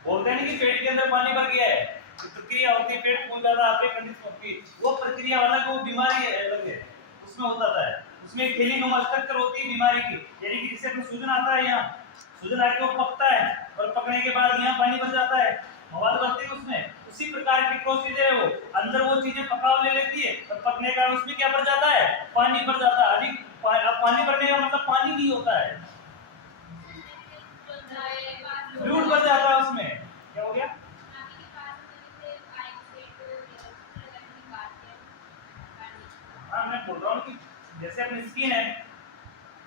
बोलते हैं कि पेट के अंदर पानी भर गया है, तो प्रक्रिया होती है, पेट फूल जाता है, आपकी कंडीशन होती है, वो प्रक्रिया अलग है, वो बीमारी है अलग है, उसमें होता है। उसमें एक थैलीनुमा स्ट्रक्चर होती है बीमारी की, यानी कि जिससे सूजन आता है, यहाँ सूजन आके वो पकता है और पकने के बाद यहाँ पानी भर जाता है, मवाद भरते हैं उसमें, उसी प्रकार की प्रोसीजर है। वो अंदर वो चीजें पकाव ले लेती है और पकने का उसमें क्या भर जाता है? पानी भर जाता है। अधिक पानी भरने का मतलब पानी नहीं होता है, फ्लूइड भर जाता है उसमें। क्या हो गया? हाँ, मैं बोल रहा हूँ कि जैसे अपनी स्किन है,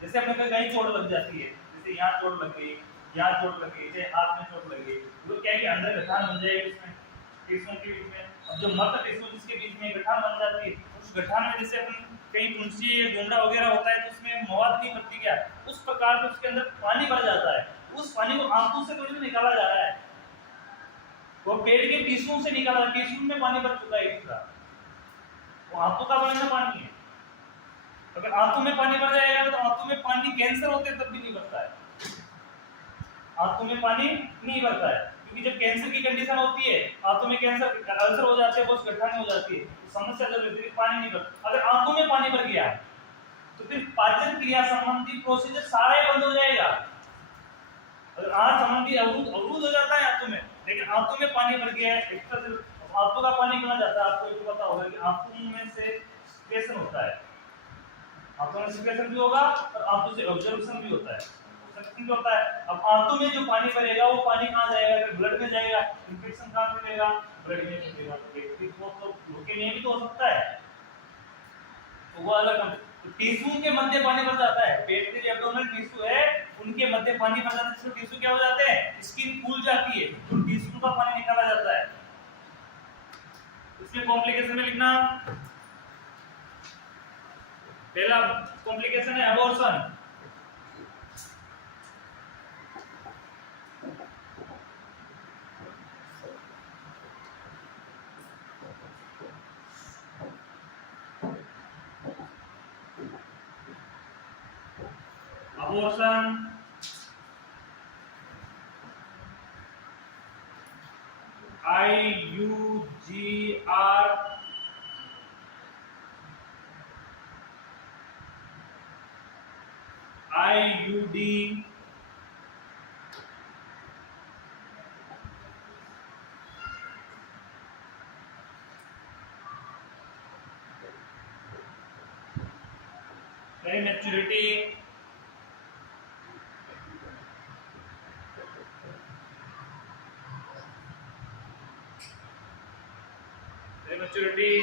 जैसे अपने को कहीं चोट लग जाती है, जैसे यहाँ चोट लग गई, यहाँ चोट लग गई, जैसे हाथ में चोट लग गई, तो क्या है कि अंदर गठान बन जाएगी उसमें, टिश्यू के बीच में। अब जो मर्द टिश्यू जिसके बीच में गठान बन जाती है, उस गठान में जैसे अपन कहीं फुंसी या गोंडा वगैरह होता है तो उसमें मवाद नहीं भरती, क्या उस प्रकार से उसके अंदर पानी भर जाता है। उस पानी को आंतों से थोड़ी निकाला जा रहा है, वो पेट के टिश्यू से निकाला, टिश्यू में पानी भर चुका है इसका, वो आंतों का बना पानी है। अगर आंतों में पानी भर जाएगा तो आंतों में पानी, कैंसर होते तब भी नहीं भरता है, आंतों में पानी नहीं भरता है, क्योंकि जब कैंसर की कंडीशन होती है, आंतों में कैंसर अल्सर हो जाते हैं, बहुत गठान हो जाती है, तो समस्या जब होती है पानी नहीं भरता। अगर आंतों में पानी भर गया तो फिर पाचन क्रिया संबंधी प्रोसीजर सारा ही बंद हो जाएगा। अगर आंत संबंधी अवरुद्ध हो जाता है आंतों में, लेकिन आंतों में पानी भर गया है, एक तरह से आंतों का पानी कहाँ जाता है? आपको ये पता होगा कि आंतों में से स्पेशन होता है, आंतों में सिक्रेशन भी होगा और आंतों से ऑब्जर्वेशन भी होता है, सक्शन भी होता है। अब आंतों में जो पानी भरेगा वो पानी कहाँ जाएगा? फिर ब्लड में जाएगा, इन्फेक्शन कहाँ मिलेगा? ब्लड में मिलेगा। व्यक्ति को तो ल्यूकेमिया भी तो हो सकता है, तो वो अलग। टिश्यू के मध्य पानी भर जाता है, पेट के जो एब्डोमिनल टिश्यू है उनके मध्य पानी भर जाता है, जिसमें टिश्यू क्या हो जाते हैं? स्किन फूल जाती है, तो टिश्यू का पानी निकाला जाता है। इसमें कॉम्प्लिकेशन में लिखना, पहला कॉम्प्लिकेशन है abortion. Abortion IUD prematurity, prematurity,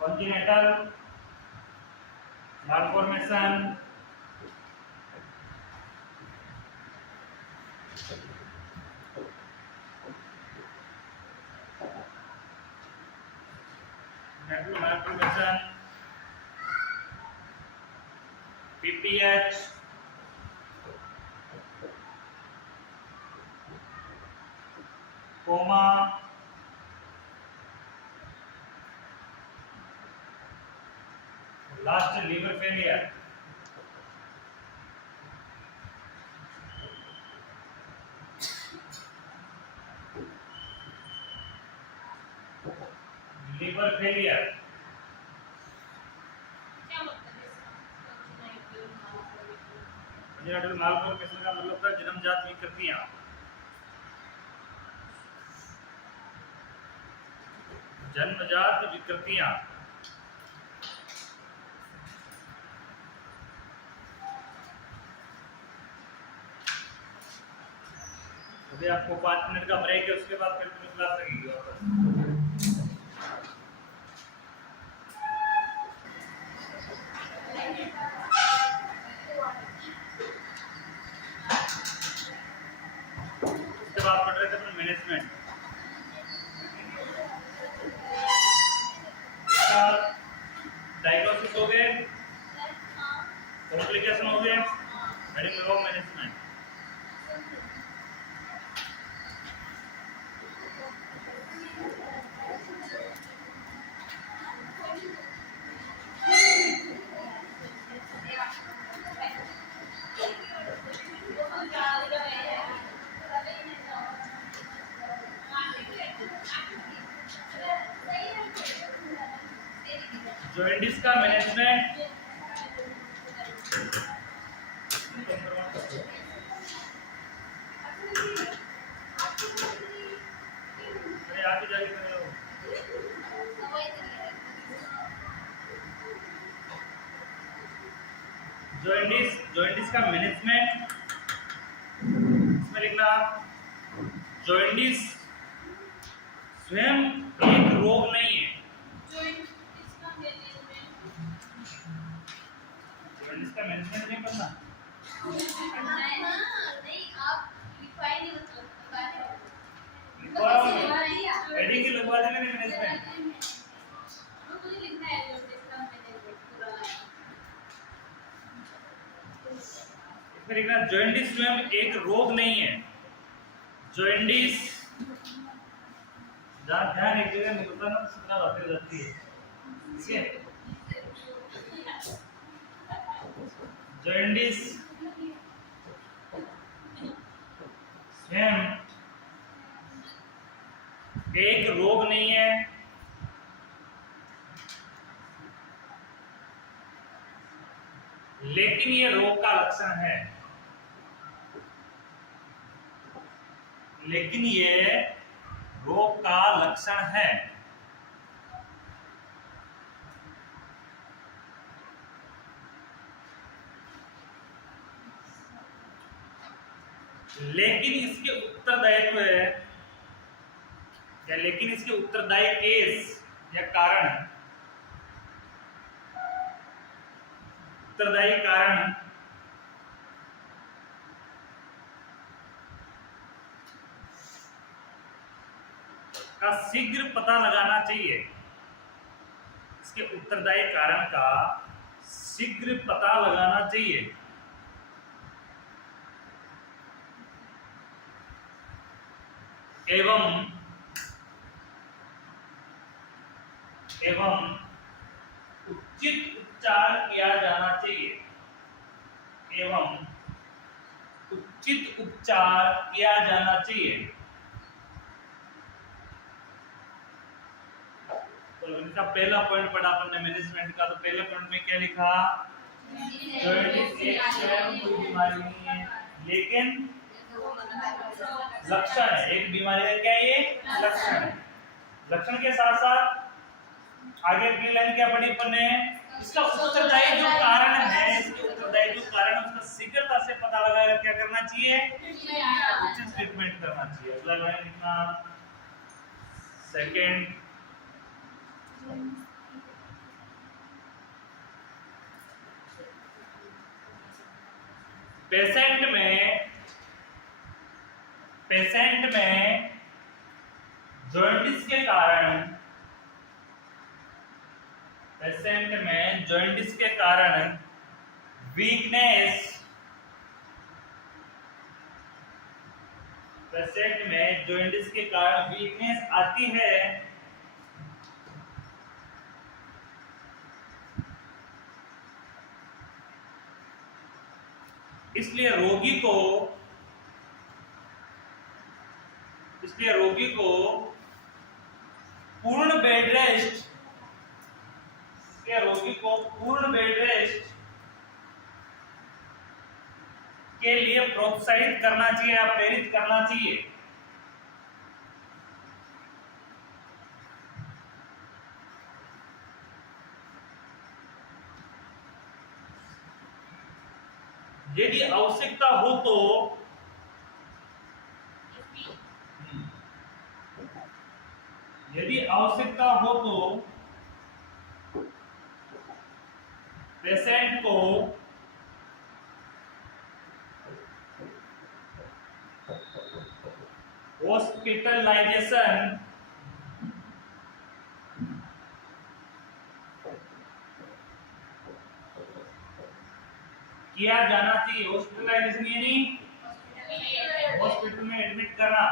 congenital malformation, natural malformation, PPH, coma, last liver failure. Liver failure, क्या मतलब है इसका? congenital malformation का मतलब था जन्मजात विकृतियां। जन्मजात विकृतियां, अभी आपको 5 मिनट का ब्रेक है, उसके बाद फिर तुम्हें क्लास लगेगी वापस। उसके बाद पढ़ रहे थे अपने मैनेजमेंट का, डायग्नोसिस हो गए, कॉम्प्लिकेशन हो गए, मेडिकल मैनेजमेंट। जॉइंटिस का मैनेजमेंट, अरे आगे जाके करो। जॉइंटिस का मैनेजमेंट, इसमें लिखना जॉइंटिस स्वयं एक रोग नहीं है। जॉइंटिस का मैनेजमेंट नहीं पढ़ना, हेडिंग ही लगवा देना मैनेजमेंट। इसमें लिखना जॉइंटिस स्वयं एक रोग नहीं है। जॉइंटिस जहाँ ध्यान एक जगह नहीं होता ना, सूचना बातें जाती है, ठीक है। जॉइंटिस स्वयं एक रोग नहीं है, लेकिन ये रोग का लक्षण है। लेकिन ये रोग का लक्षण है। लेकिन इसके उत्तरदायित्व या लेकिन इसके उत्तरदायी केस या कारण, उत्तरदायी कारण का शीघ्र पता लगाना चाहिए। इसके उत्तरदायी कारण का शीघ्र पता लगाना चाहिए। एवं उचित उपचार किया जाना चाहिए। एवं उचित उपचार किया जाना चाहिए। तो इनका पहला पॉइंट पढ़ा अपन ने मैनेजमेंट का, तो पहले पॉइंट में क्या लिखा? जॉइंटिस एक स्वयं कोई बीमारी नहीं है, लेकिन लक्षण है, एक बीमारी का क्या है ये लक्षण है। लक्षण के साथ साथ आगे अगली लाइन क्या पढ़ी अपन ने, इसका उत्तरदायी जो कारण है, इसके उत्तरदायी जो कारण है उसका शीघ्रता से पता लगाकर क्या करना चाहिए, उचित ट्रीटमेंट करना चाहिए। अगला लाइन लिखना सेकंड, पेशेंट में जॉइंटिस के कारण, पेशेंट में जॉइंटिस के कारण वीकनेस, पेशेंट में जॉइंटिस के कारण वीकनेस आती है, इसलिए रोगी को पूर्ण बेड रेस्ट, के लिए प्रोत्साहित करना चाहिए या प्रेरित करना चाहिए। यदि आवश्यकता हो तो पेशेंट को हॉस्पिटलाइजेशन किया जाना चाहिए। हॉस्पिटलाइजेशन यानी हॉस्पिटल में एडमिट करना।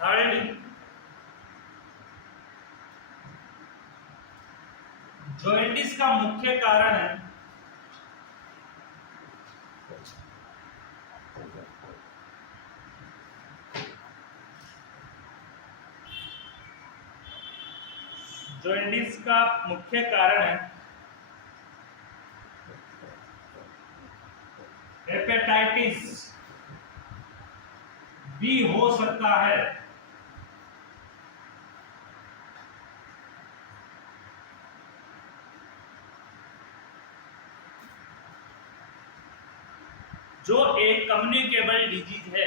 थर्ड, जॉइंटिस का मुख्य कारण है हेपेटाइटिस बी हो सकता है। जो एक कम्युनिकेबल डिजीज है,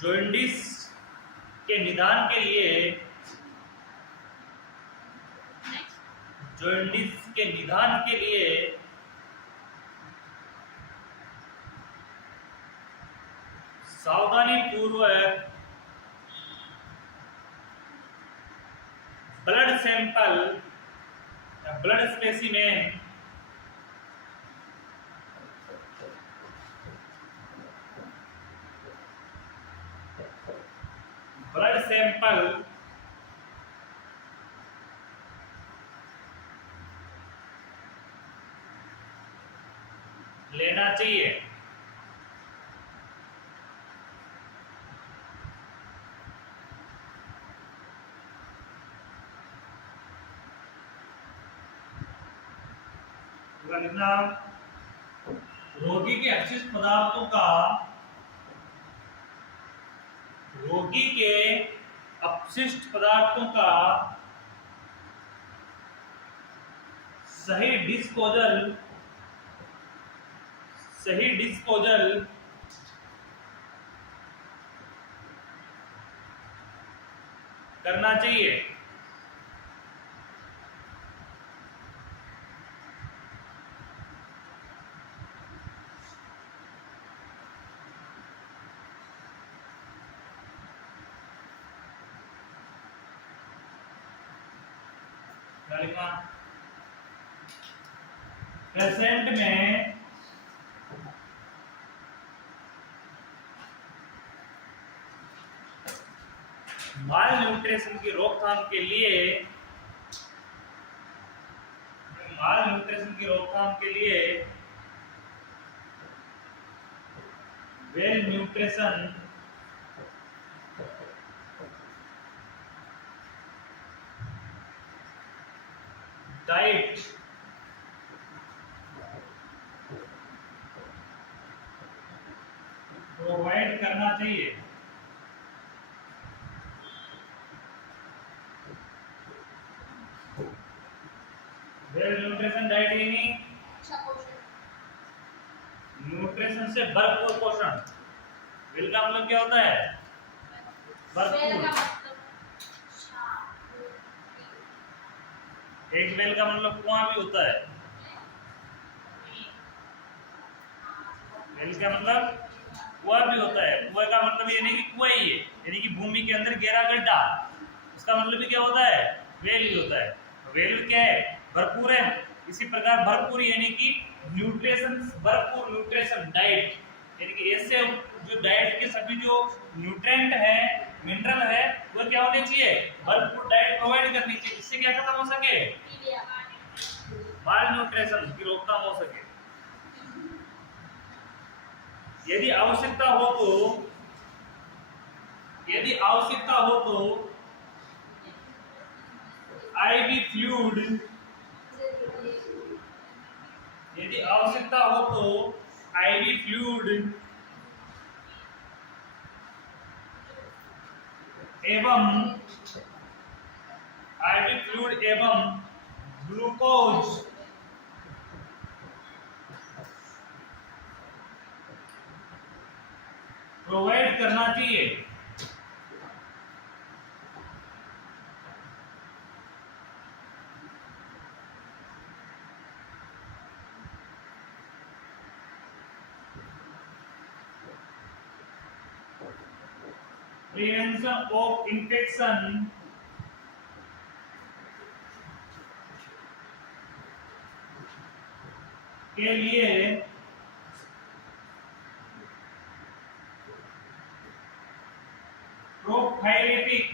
जॉइंटिस के निदान के लिए सावधानी पूर्वक ब्लड सैंपल या ब्लड स्पेसिमेन लेना चाहिए। रोगी के अपशिष्ट पदार्थों का सही डिस्पोजल करना चाहिए। पेशेंट में माल न्यूट्रिशन की रोकथाम के लिए वेल न्यूट्रिशन डाइट प्रोवाइड करना चाहिए। वेल न्यूट्रिशन डाइट यानी अच्छा पोषण, न्यूट्रिशन से भरपूर पोषण। वेल का मतलब क्या होता है? वेल भरपूर। का मतलब एक वेल का मतलब कुआं भी होता है। वेल का मतलब कुआं भी होता है। कुएं का मतलब ये नहीं कि कुआं ही है, यानी कि भूमि के अंदर गहरा गड्ढा, उसका मतलब भी क्या होता है? वेल ही होता है। वेल क्या है? भरपूर है। इसी प्रकार भरपूर यानी कि न्यूट्रिशन, भरपूर न्यूट्रिशन डाइट, यानी कि ऐसे जो डाइट के सभी जो न्यूट्रिएंट है, मिनरल है, वो क्या होने चाहिए? भरपूर डाइट प्रोवाइड करनी चाहिए, जिससे क्या खत्म हो सके? माल न्यूट्रिशन की रोकथाम हो सके। यदि आवश्यकता हो तो आईवी फ्लूइड, यदि आवश्यकता हो तो आईवी फ्लूइड एवं ग्लूकोज प्रोवाइड करना चाहिए। प्रिवेंशन ऑफ इन्फेक्शन के लिए प्रोफाइलेटिक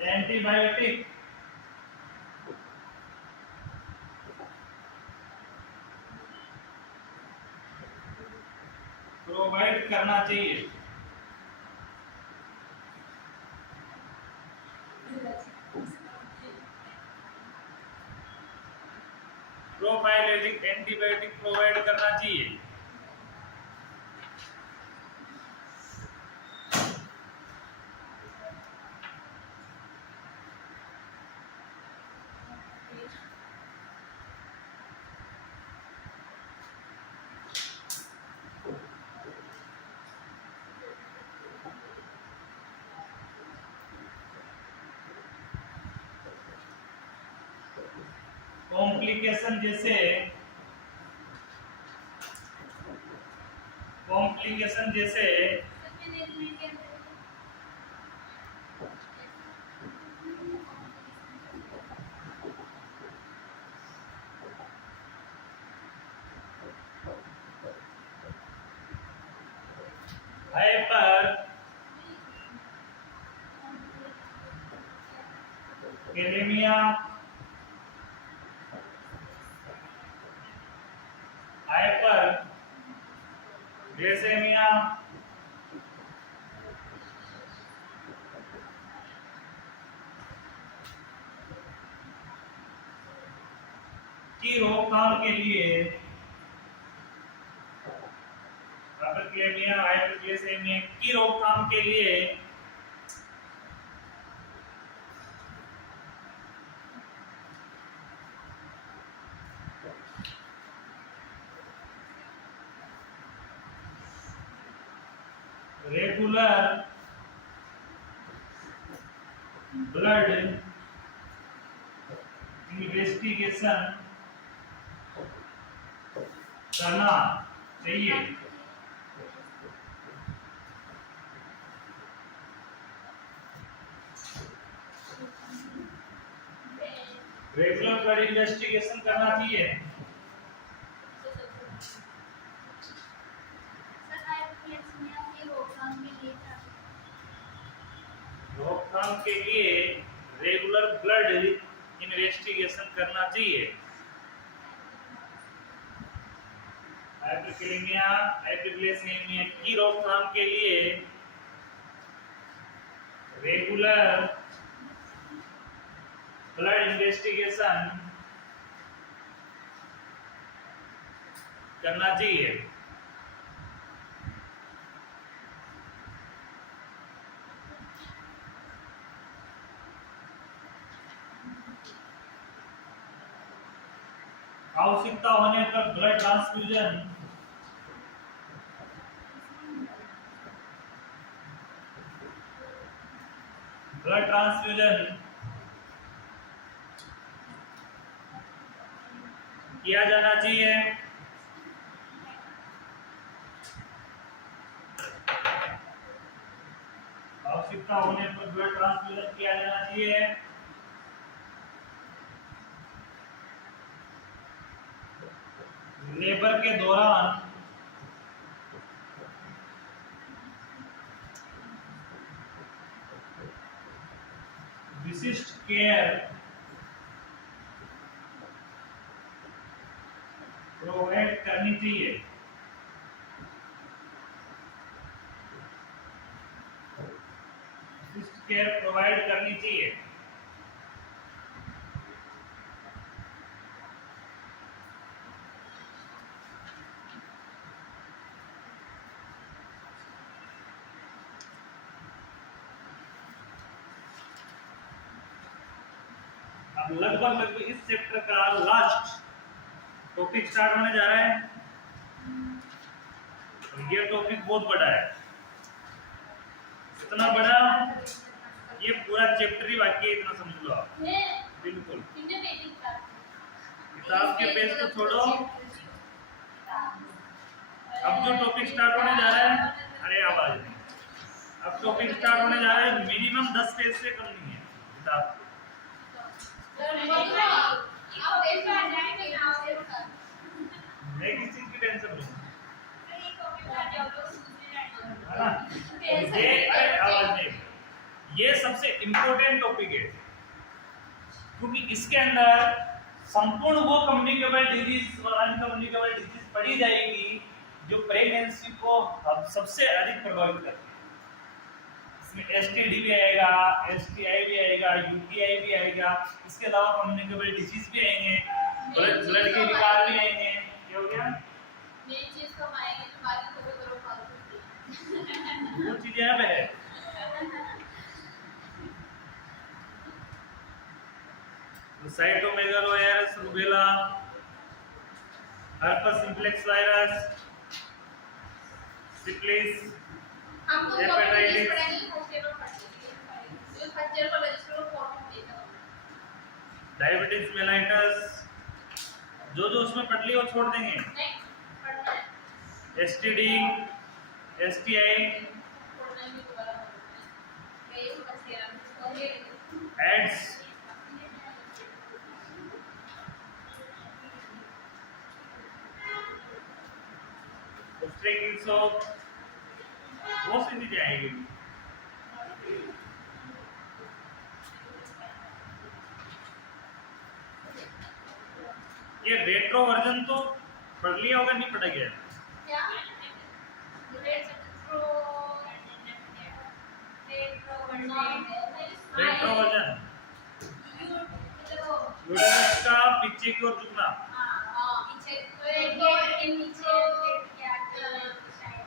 एंटीबायोटिक प्रोवाइड करना चाहिए। प्रोफाइलेटिक एंटीबायोटिक प्रोवाइड करना चाहिए। कॉम्प्लिकेशन जैसे हाइपर कैलेमिया, हाइपर ग्लाइसेमिया, की रोकथाम के लिए हाइपरक्लेमिया, हाइपरग्लाइसेमिया की रोकथाम के लिए रेगुलर ब्लड इन्वेस्टिगेशन करना चाहिए। रेगुलर ब्लड इन्वेस्टिगेशन करना चाहिए। रोकथाम के लिए रेगुलर ब्लड इन्वेस्टिगेशन करना चाहिए। हाइपरकैलेमिया हाइपरग्लाइसेमिया की रोकथाम के लिए रेगुलर ब्लड इन्वेस्टिगेशन करना चाहिए। आवश्यकता होने पर ब्लड ट्रांसफ्यूजन किया जाना चाहिए। आवश्यकता होने पर ब्लड ट्रांसफ्यूजन किया जाना चाहिए। लेबर के दौरान विशिष्ट केयर प्रोवाइड करनी चाहिए। विशिष्ट केयर प्रोवाइड करनी चाहिए। अब लगभग इस चैप्टर का लास्ट टॉपिक स्टार्ट होने जा रहा है। ये टॉपिक बहुत बड़ा है, इतना बड़ा ये पूरा चैप्टर ही बाकी है, इतना समझ लो आप। बिल्कुल किताब के पेज को छोड़ो। अब जो टॉपिक स्टार्ट होने जा रहा है, अरे आवाज नहीं, अब टॉपिक स्टार्ट होने जा रहा है, मिनिमम 10 पेज से कम नहीं है किताब। मैं किस चीज की टेंशन लूं, है ना? ये अरे आवाज नहीं, ये सबसे इम्पोर्टेंट टॉपिक है, क्योंकि इसके अंदर संपूर्ण वो कम्युनिकेबल डिजीज और अनकम्युनिकेबल डिजीज पढ़ी जाएगी जो प्रेगनेंसी को सबसे अधिक प्रभावित करती है। इसमें एसटीडी भी आएगा, एसटीआई भी आएगा, यूटीआई भी आएगा, इसके अलावा कम्युनिकेबल डिजीज भी आएंगे, ब्लड के विकार भी आएंगे। क्या हो गया? मेन चीज कब आएगी तो बात करो फालतू वो चीजें यहाँ पे है। Cytomegalovirus, rubella, herpes simplex virus, syphilis, हम तो हेपेटाइटिस, पढ़ेंगे होस्टेल में पढ़ेंगे जो बच्चे को रजिस्टर को फॉर्म देगा। डायबिटीज मेलाइटस, जो उसमें पढ़ ली वो छोड़ देंगे। नहीं पढ़ना है। एसटीडी, एसटीआई, पढ़ना भी दोबारा पढ़ना है। ये बस ये एड्स, ऑब्स्ट्रक्टिव शॉक, बहुत सी चीजें आएंगी। ये रेट्रो वर्जन तो पढ़ लिया होगा, नहीं पढ़ा गया? क्या? रेट्रो वर्जन यूटेरस का पीछे की ओर झुकना,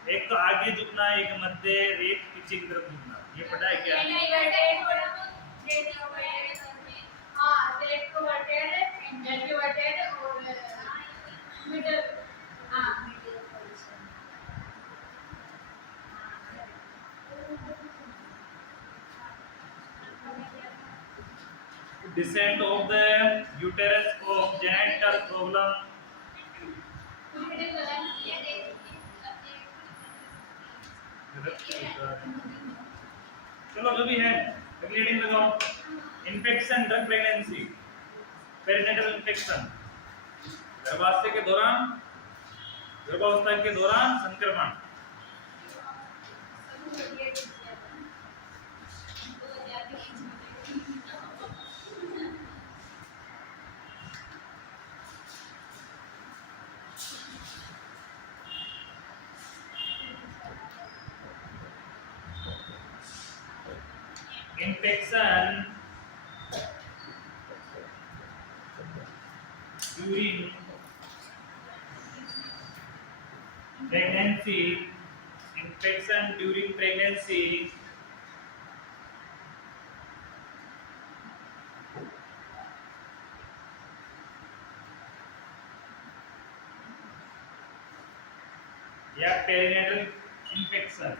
एक तो आगे झुकना, एक मध्य, एक पीछे की तरफ झुकना, ये पता है क्या? Descent of the uterus of genital problem, चलो जो भी है रीडिंग लगाओ। Infection drug pregnancy, perinatal infection, गर्भावस्था के दौरान, गर्भावस्था के दौरान संक्रमण। Infection during pregnancy, infection during pregnancy, या पेरिनेटल इन्फेक्शन,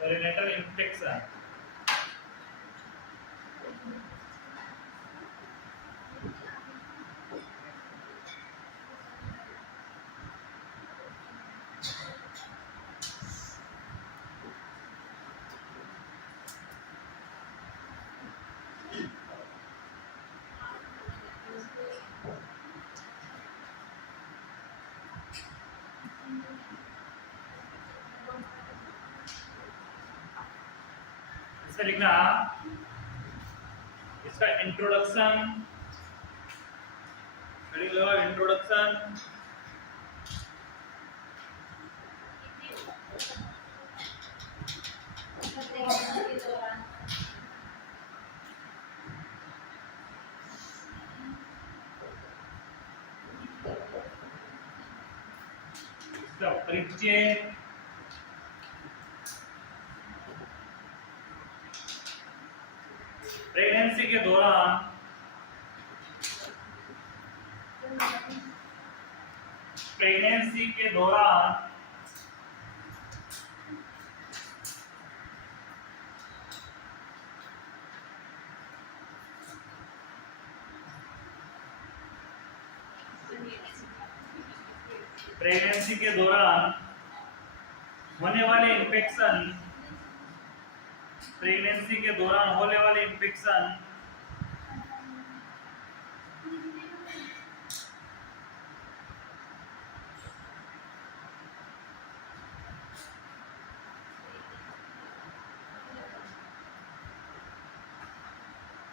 पेरिनेटल इन्फेक्शन। इसका लिखना, इसका इंट्रोडक्शन, इंट्रोडक्शन, इसका परिचय, प्रेगनेंसी के दौरान, प्रेगनेंसी के दौरान प्रेगनेंसी के दौरान होने वाले इन्फेक्शन, प्रेगनेंसी के दौरान होने वाले इन्फेक्शन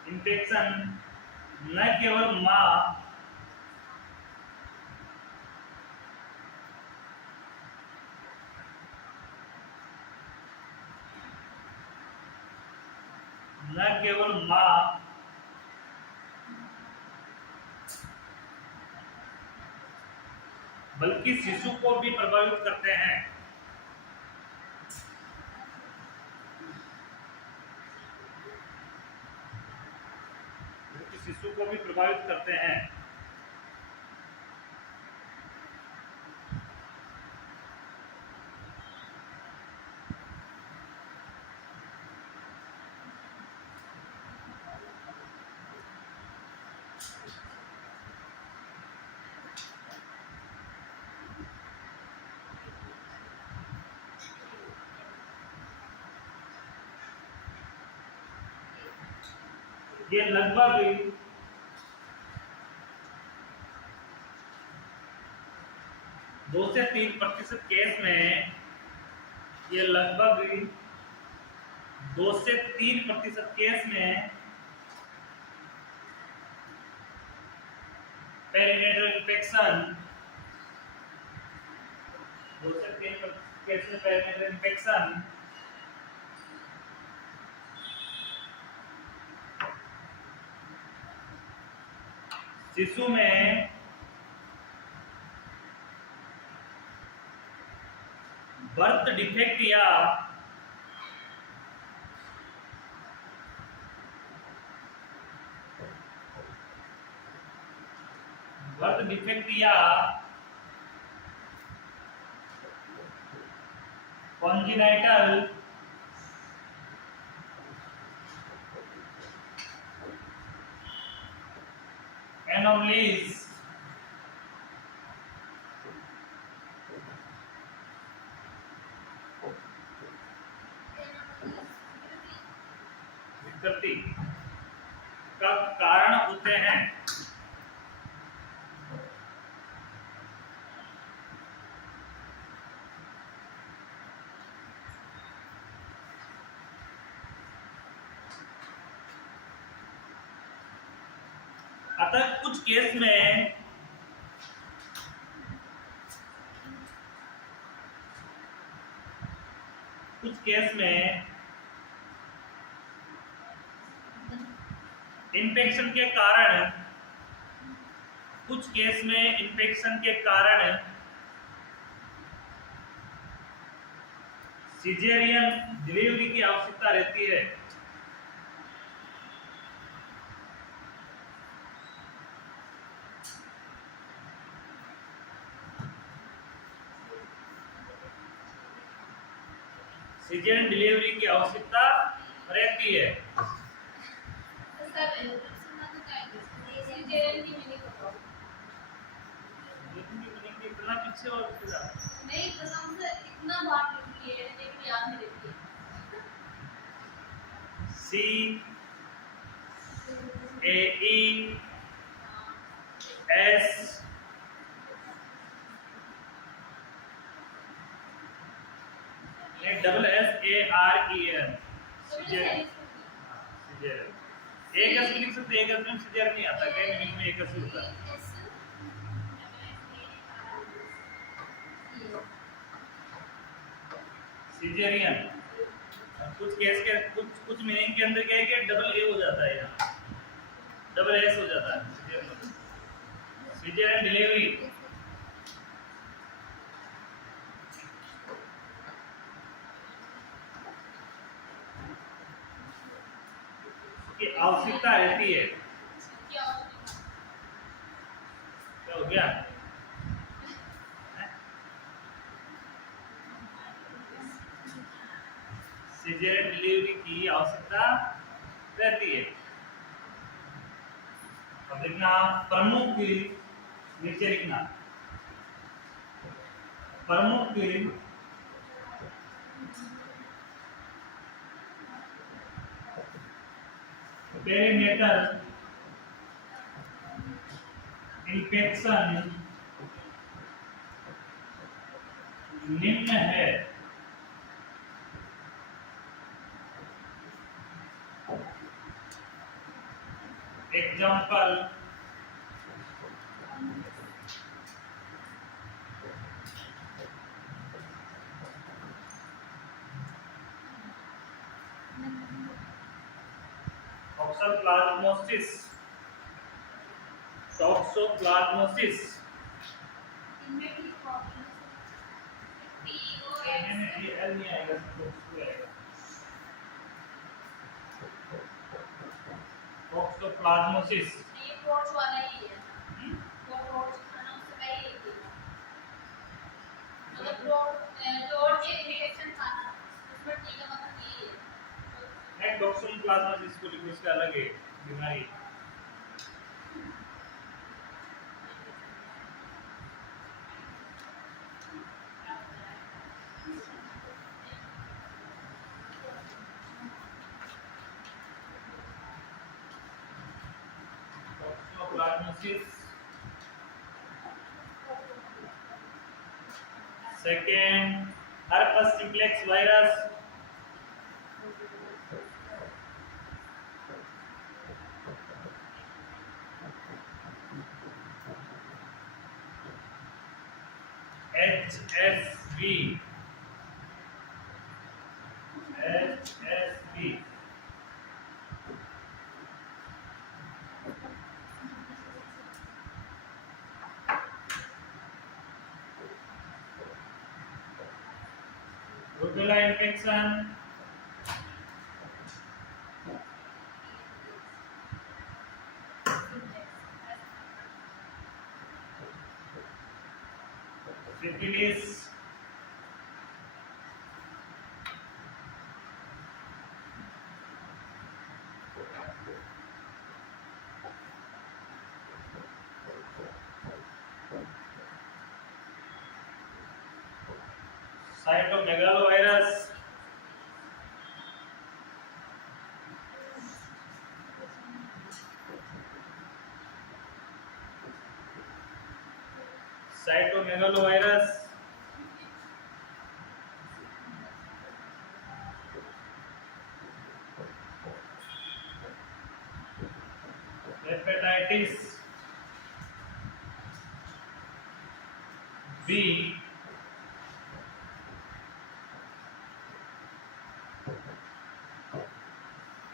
इन्फेक्शन न केवल माँ न केवल माँ बल्कि शिशु को भी प्रभावित करते हैं। शिशु को भी प्रभावित करते हैं। ये लगभग 2 से 3% केस में, ये लगभग 2 से 3% केस में पेरिनेटल इन्फेक्शन, 2 से 3% केस में पेरिनेटल इन्फेक्शन शिशु में बर्थ डिफेक्ट या कॉन्जेनाइटल anomalies उत्पत्ति का कारण होते हैं। अतः कुछ केस में इन्फेक्शन के कारण सिजेरियन डिलीवरी की आवश्यकता रहती है। सिजेरियन डिलीवरी की आवश्यकता रहती है। इतना पीछे और नहीं कसम से इतना बात लिखी है लेकिन याद नहीं रहती है। C A E S double S A R E N caesarean. एक एस भी लिख सकते हैं, एक एस में सिजेरियन नहीं आता, कई मीनिंग में एक एस ही होता है। सिजेरियन कुछ केस के कुछ मीनिंग के अंदर क्या है कि डबल ए हो जाता है, यहाँ डबल एस हो जाता है। सिजेरियन डिलीवरी की आवश्यकता रहती है। क्या हो गया? सिजेरियन डिलीवरी की आवश्यकता रहती है। अब देखना प्रमुख की नीचे लिखना प्रमुख की पेरिनेटल इन्फेक्शन निम्न है। एग्जाम्पल टॉक्सोप्लाज्मोसिस नहीं आएगा, टॉक्सोप्लाज्मोसिस ये कोर्स वाला ही है। वो कोर्स खाना उससे पहले ही है। मतलब रोड एक इन्फेक्शन खाना उसमें टीका मतलब ये है। है। टॉक्सोप्लाज्मोसिस को लिखो, इसका अलग है बीमारी। Second herpes simplex virus, HSV rubella infection, syphilis, cytomegalovirus, cytomegalovirus, hepatitis B,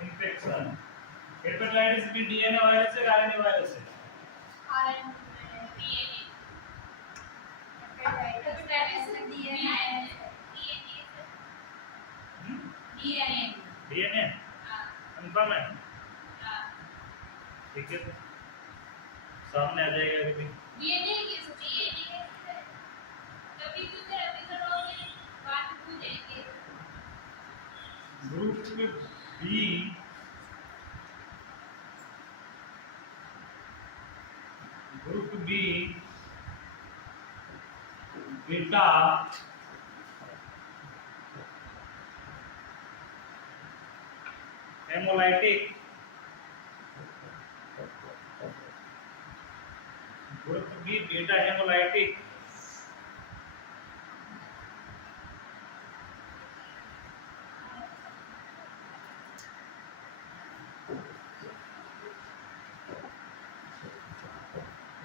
infection. Hepatitis B DNA virus है, आरएनए वायरस है? डीएनए कंफर्म है? ठीक है, सामने आ जाएगा अभी। Group B beta haemolytic, group B beta haemolytic,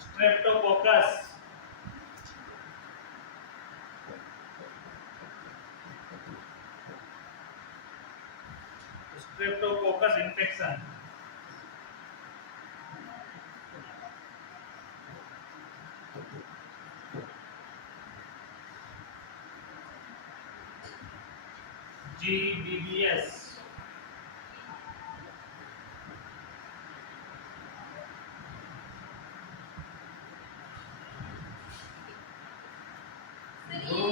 streptococcus, streptococcus infection, GBBS, बिल्कुल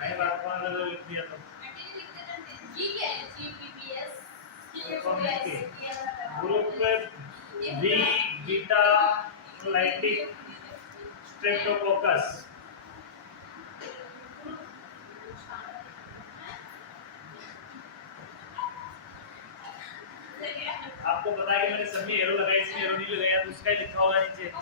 कई बार कौन लिख दिया तो group B beta haemolytic streptococcus. आपको पता है कि मैंने सब में एरो लगाया, इसमें एरो नहीं लगाया तो उसका ही लिखा होगा नीचे।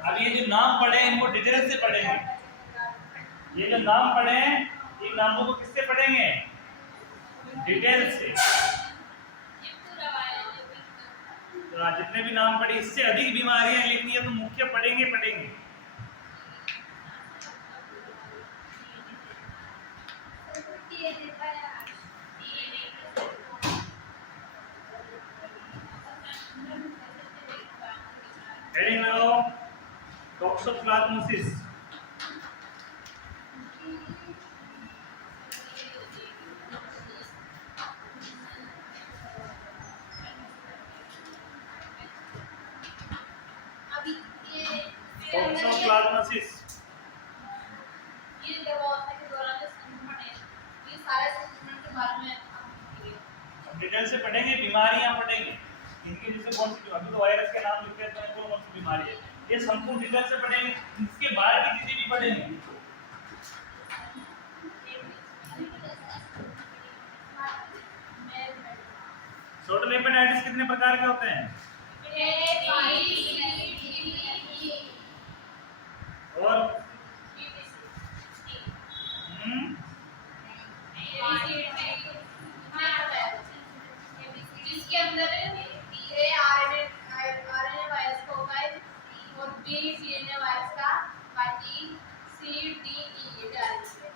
अब ये जो नाम पढ़े इनको डिटेल से पढ़ेंगे। ये जो नाम पढ़े इन नामों को किससे पढ़ेंगे? डिटेल से। तो जितने भी नाम पढ़े, इससे अधिक बीमारियां लिखनी है तो मुख्य पढ़ेंगे। हेडिंग लगाओ टॉक्सोप्लाज्मोसिस। टॉक्सोप्लाज्मोसिस ये दवाओं के दौरान जो संक्रमण है, ये सारे संक्रमण के बारे में हम डिटेल से पढ़ेंगे, बीमारियां पढ़ेंगे इनकी, जैसे कौन सी, अभी तो वायरस के नाम लिखते हैं तो कौन सी बीमारी है ये संपूर्ण डिटेल से पढ़ेंगे। इसके बाद की चीजें भी पढ़ेंगे। टोटल हेपेटाइटिस कितने प्रकार के होते हैं? और जिसके अंदर ए आरएनए वायरस का होता है और बी डीएनए वायरस का, बाकी सी डी ई ये डालते हैं।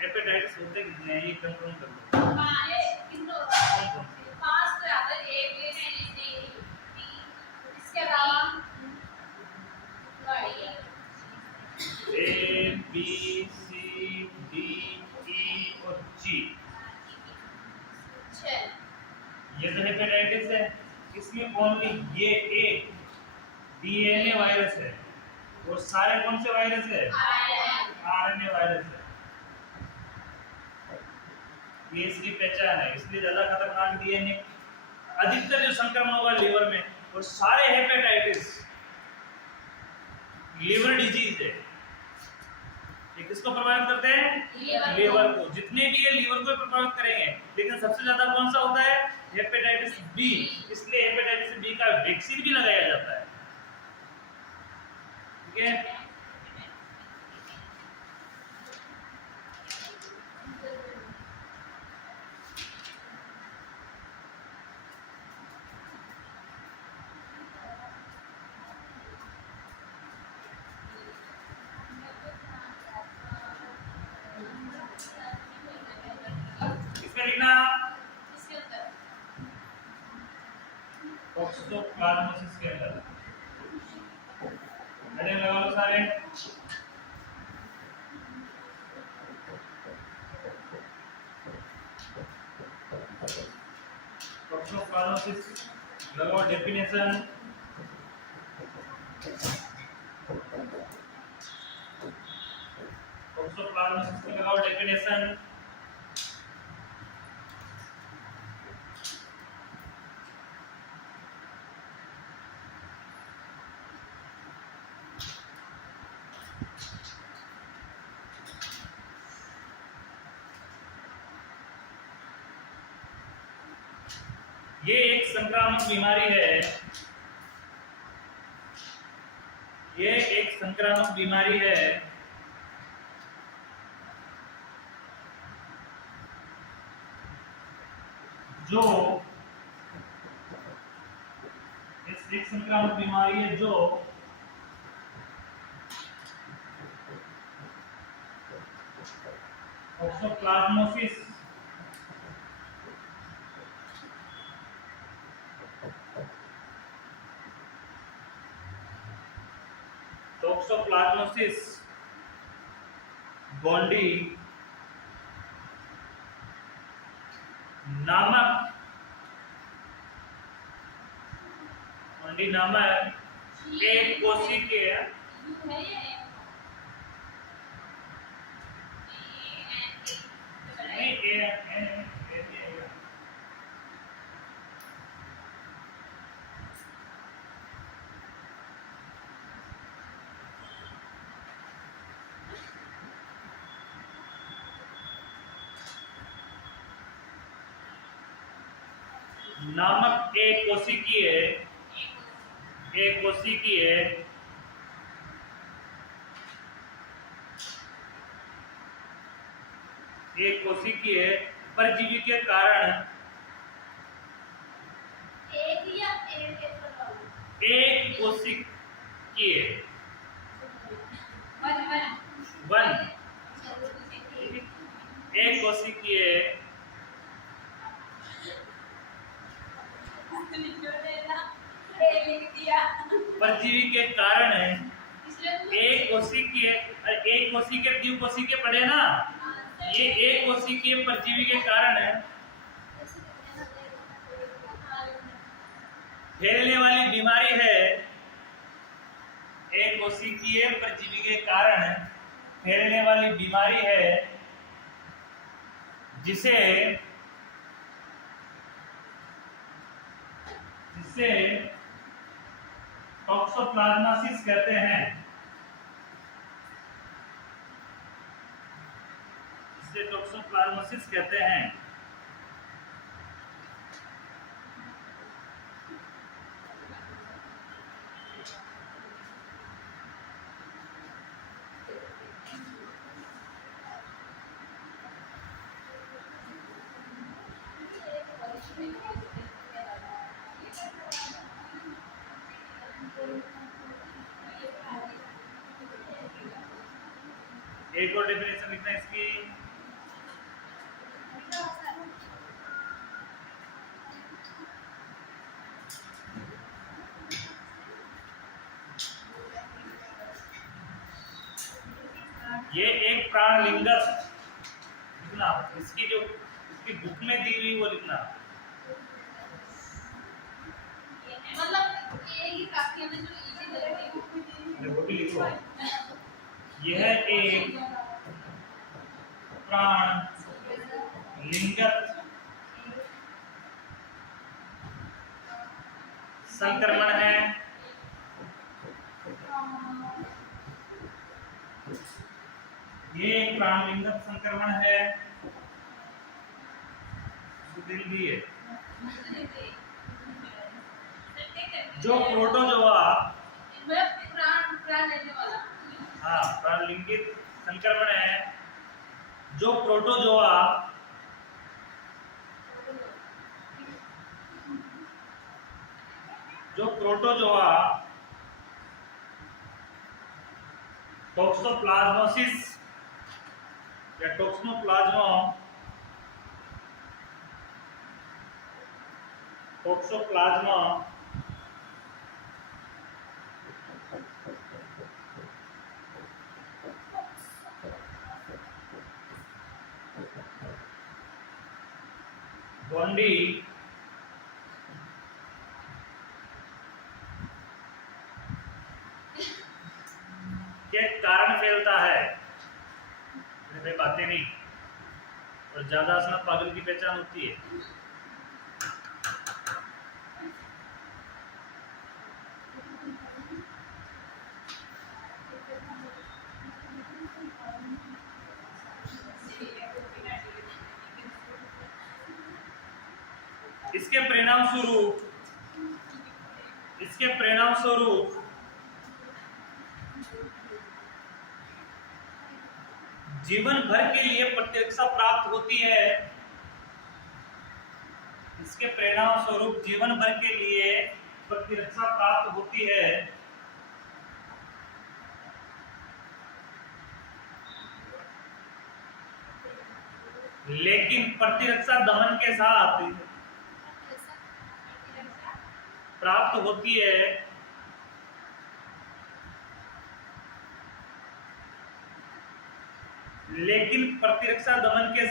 हेपेटाइटिस होते कितने हैं ये कंफर्म कर लो। हां, ये कितने होते हैं? 5 तो आता है, A B C D E. इसके अलावा ये तो हेपेटाइटिस है, इसमें ओनली ये एक डीएनए वायरस है, और सारे कौन से वायरस है? आरएनए वायरस है। ये इसकी पहचान है, इसलिए ज्यादा खतरनाक डीएनए। अधिकतर जो संक्रमण होगा लीवर में, और सारे हेपेटाइटिस लीवर डिजीज है। ये किसको प्रभावित करते हैं? लीवर को। जितने भी ये लीवर को प्रभावित करेंगे, लेकिन सबसे ज्यादा कौन सा होता है? Hepatitis B. इसलिए हेपेटाइटिस बी का वैक्सीन भी लगाया जाता है। ठीक है। इसमें लिखना टॉक्सोप्लाज्मोसिस के अंदर हेडिंग लगा लो सारे। टॉक्सोप्लाज्मोसिस लगाओ डेफिनेशन। टॉक्सोप्लाज्मोसिस की लगाओ डेफिनेशन। ये एक संक्रामक बीमारी है। ये एक संक्रामक बीमारी है जो एक संक्रामक बीमारी है जो टॉक्सोप्लाज्मोसिस गोंडी नामक एक कोशिकीय नामक एक कोशिकीय परजीवी के कारण एक कोशिकीय परजीवी के कारण एक कोशिकीय द्विकोशिकीय पढ़े ना, ये एक कोशिकीय परजीवी के कारण फैलने वाली बीमारी है। एक कोशिकीय परजीवी के कारण फैलने वाली बीमारी है जिसे टॉक्सोप्लाज्मोसिस कहते हैं। इसे टॉक्सोप्लाज्मोसिस कहते हैं। एक और डेफिनेशन लिखना है इसकी। ये एक प्राणलिंगस लिखना, इसकी बुक में दी हुई वो लिखना। मतलब ये ही काफी हमें जो इजी लगती है वो भी लिखो। यह एक प्राण लिंगत संक्रमण है। ये एक प्राणलिंगक संक्रमण है। दिल भी है। जो प्रोटोजोआ, प्राण लेने वाला हाँ प्राणलिंगिक संक्रमण है। जो प्रोटोजोआ टोक्सोप्लाज्मोसिस या टोक्सोप्लाज्मा गोंडी के कारण फैलता है। ये बातें नहीं, और ज्यादा हंसना पागल की पहचान होती है। इसके परिणाम स्वरूप जीवन भर के लिए प्रतिरक्षा प्राप्त होती है। इसके परिणाम स्वरूप जीवन भर के लिए प्रतिरक्षा प्राप्त होती है। लेकिन प्रतिरक्षा दमन के साथ प्राप्त होती है। लेकिन प्रतिरक्षा दमन के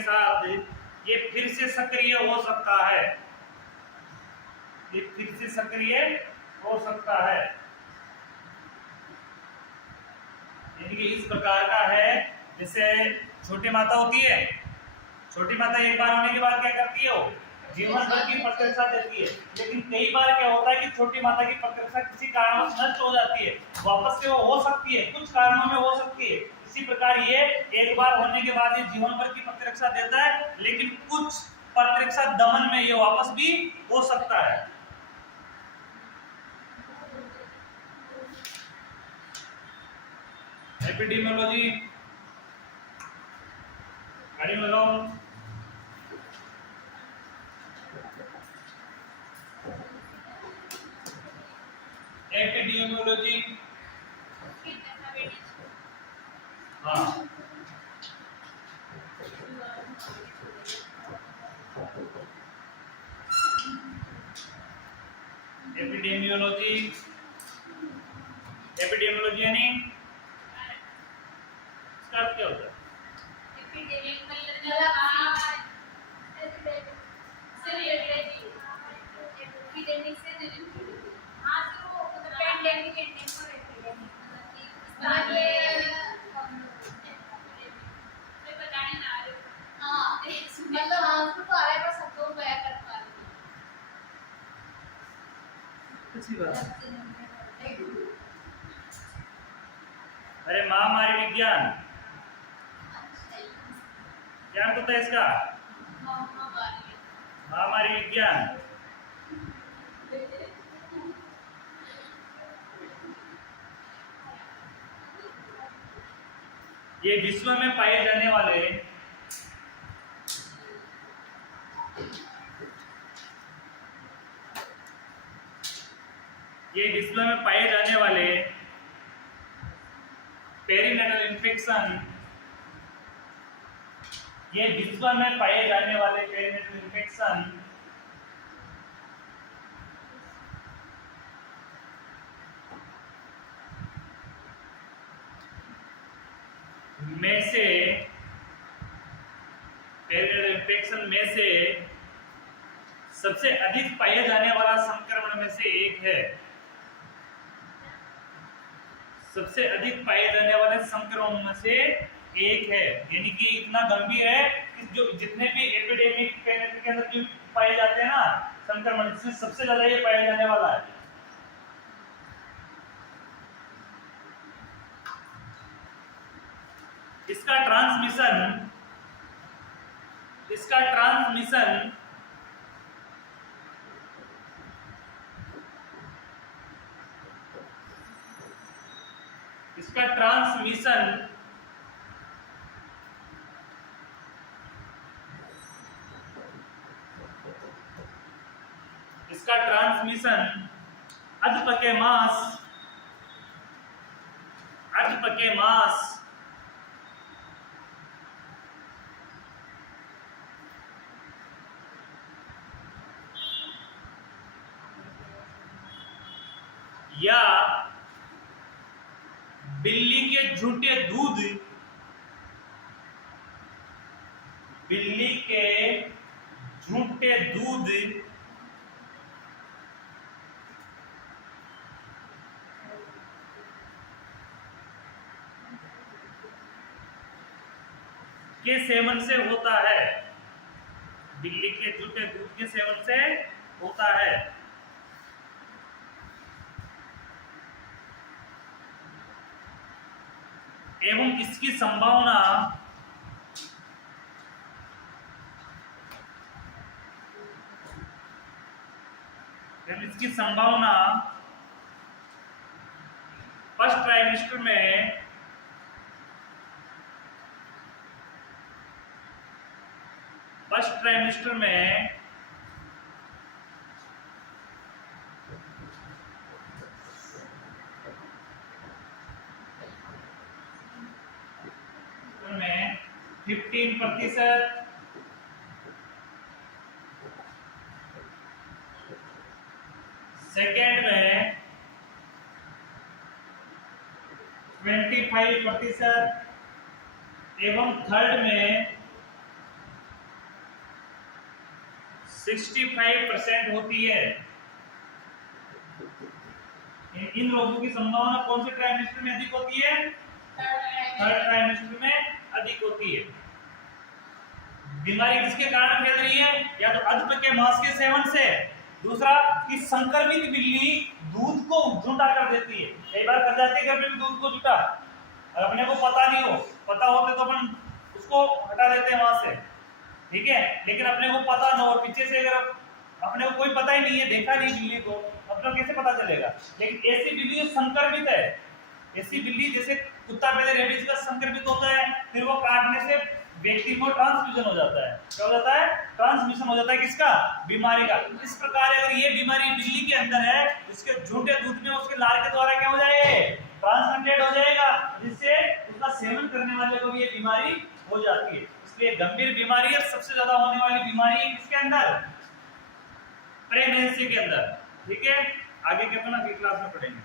साथ ये फिर से सक्रिय हो सकता है। यानी कि इस प्रकार का है, जैसे छोटी माता होती है। छोटी माता एक बार होने के बाद क्या करती है? वो जीवन भर की प्रतिरक्षा देती है। लेकिन कई बार क्या होता है कि छोटी माता की प्रतिरक्षा किसी कारणवश नष्ट हो जाती है। वापस से वो हो सकती है, कुछ कारणों में हो सकती है। इसी प्रकार ये एक बार होने के बाद ये जीवन भर की प्रतिरक्षा देता है, लेकिन कुछ प्रतिरक्षा दमन में ये वापस भी हो सकता है। एपिडेमियोलॉजी एपिडेमियोलॉजी हाँ एपिडेमियोलॉजी यानी इसका अर्थ क्या होता है? अच्छी बात। अरे महामारी विज्ञान क्या होता है इसका? महामारी विज्ञान ये विश्व में पाए जाने वाले पेरीनेटल इन्फेक्शन में से पेरिनेल इन्फेक्शन में से सबसे अधिक पाया जाने वाला संक्रमण में से एक है। सबसे अधिक पाए जाने वाले संक्रमण में से एक है, यानी कि इतना गंभीर है कि जो जितने भी एपिडेमिक के अंदर जो पाए जाते हैं ना संक्रमण, इसमें सबसे ज्यादा ये पाया जाने वाला है। इसका ट्रांसमिशन इसका ट्रांसमिशन इसका ट्रांसमिशन अधपके मांस या बिल्ली के झूठे दूध के सेवन से होता है। बिल्ली के झूठे दूध के सेवन से होता है। एवं इसकी संभावना फर्स्ट ट्राइमेस्टर में में 15%, सेकेंड में 25% एवं थर्ड में 65% होती है। इन रोगों की संभावना कौन से ट्राइमेस्टर में अधिक होती है? थर्ड ट्राइमेस्टर में अधिक होती है। बीमारी किसके कारण फैल रही है? या तो अधपके मांस के सेवन से, दूसरा कि संक्रमित बिल्ली दूध को झूठा कर देती है। कई बार कर जाती है घर में भी दूध को झूठा, और अपने को पता नहीं हो, पता होते तो अपन उसको हटा देते हैं वहां से, ठीक है। लेकिन अपने को पता ना हो, पीछे से अगर अपने को कोई पता ही नहीं है, देखा नहीं बिल्ली को, अपने को कैसे पता चलेगा? लेकिन ऐसी बिल्ली जो संक्रमित है, ऐसी बिल्ली जैसे कुत्ता पहले रेबीज का संक्रमित होता है, फिर वो काटने से व्यक्ति को ट्रांसमिशन हो जाता है। क्या हो जाता है? ट्रांसमिशन हो जाता है। किसका? बीमारी का। इस प्रकार अगर ये बीमारी बिल्ली के अंदर है, उसके झूठे दूध में उसके लार के द्वारा क्या हो जाएगा? ट्रांसमिटेड हो जाएगा, जिससे उसका सेवन करने वाले को भी ये बीमारी हो जाती है। इसलिए गंभीर बीमारी है, सबसे ज्यादा होने वाली बीमारी इसके अंदर प्रेगनेंसी के अंदर, ठीक है। आगे के अपन अगली क्लास में पढ़ेंगे।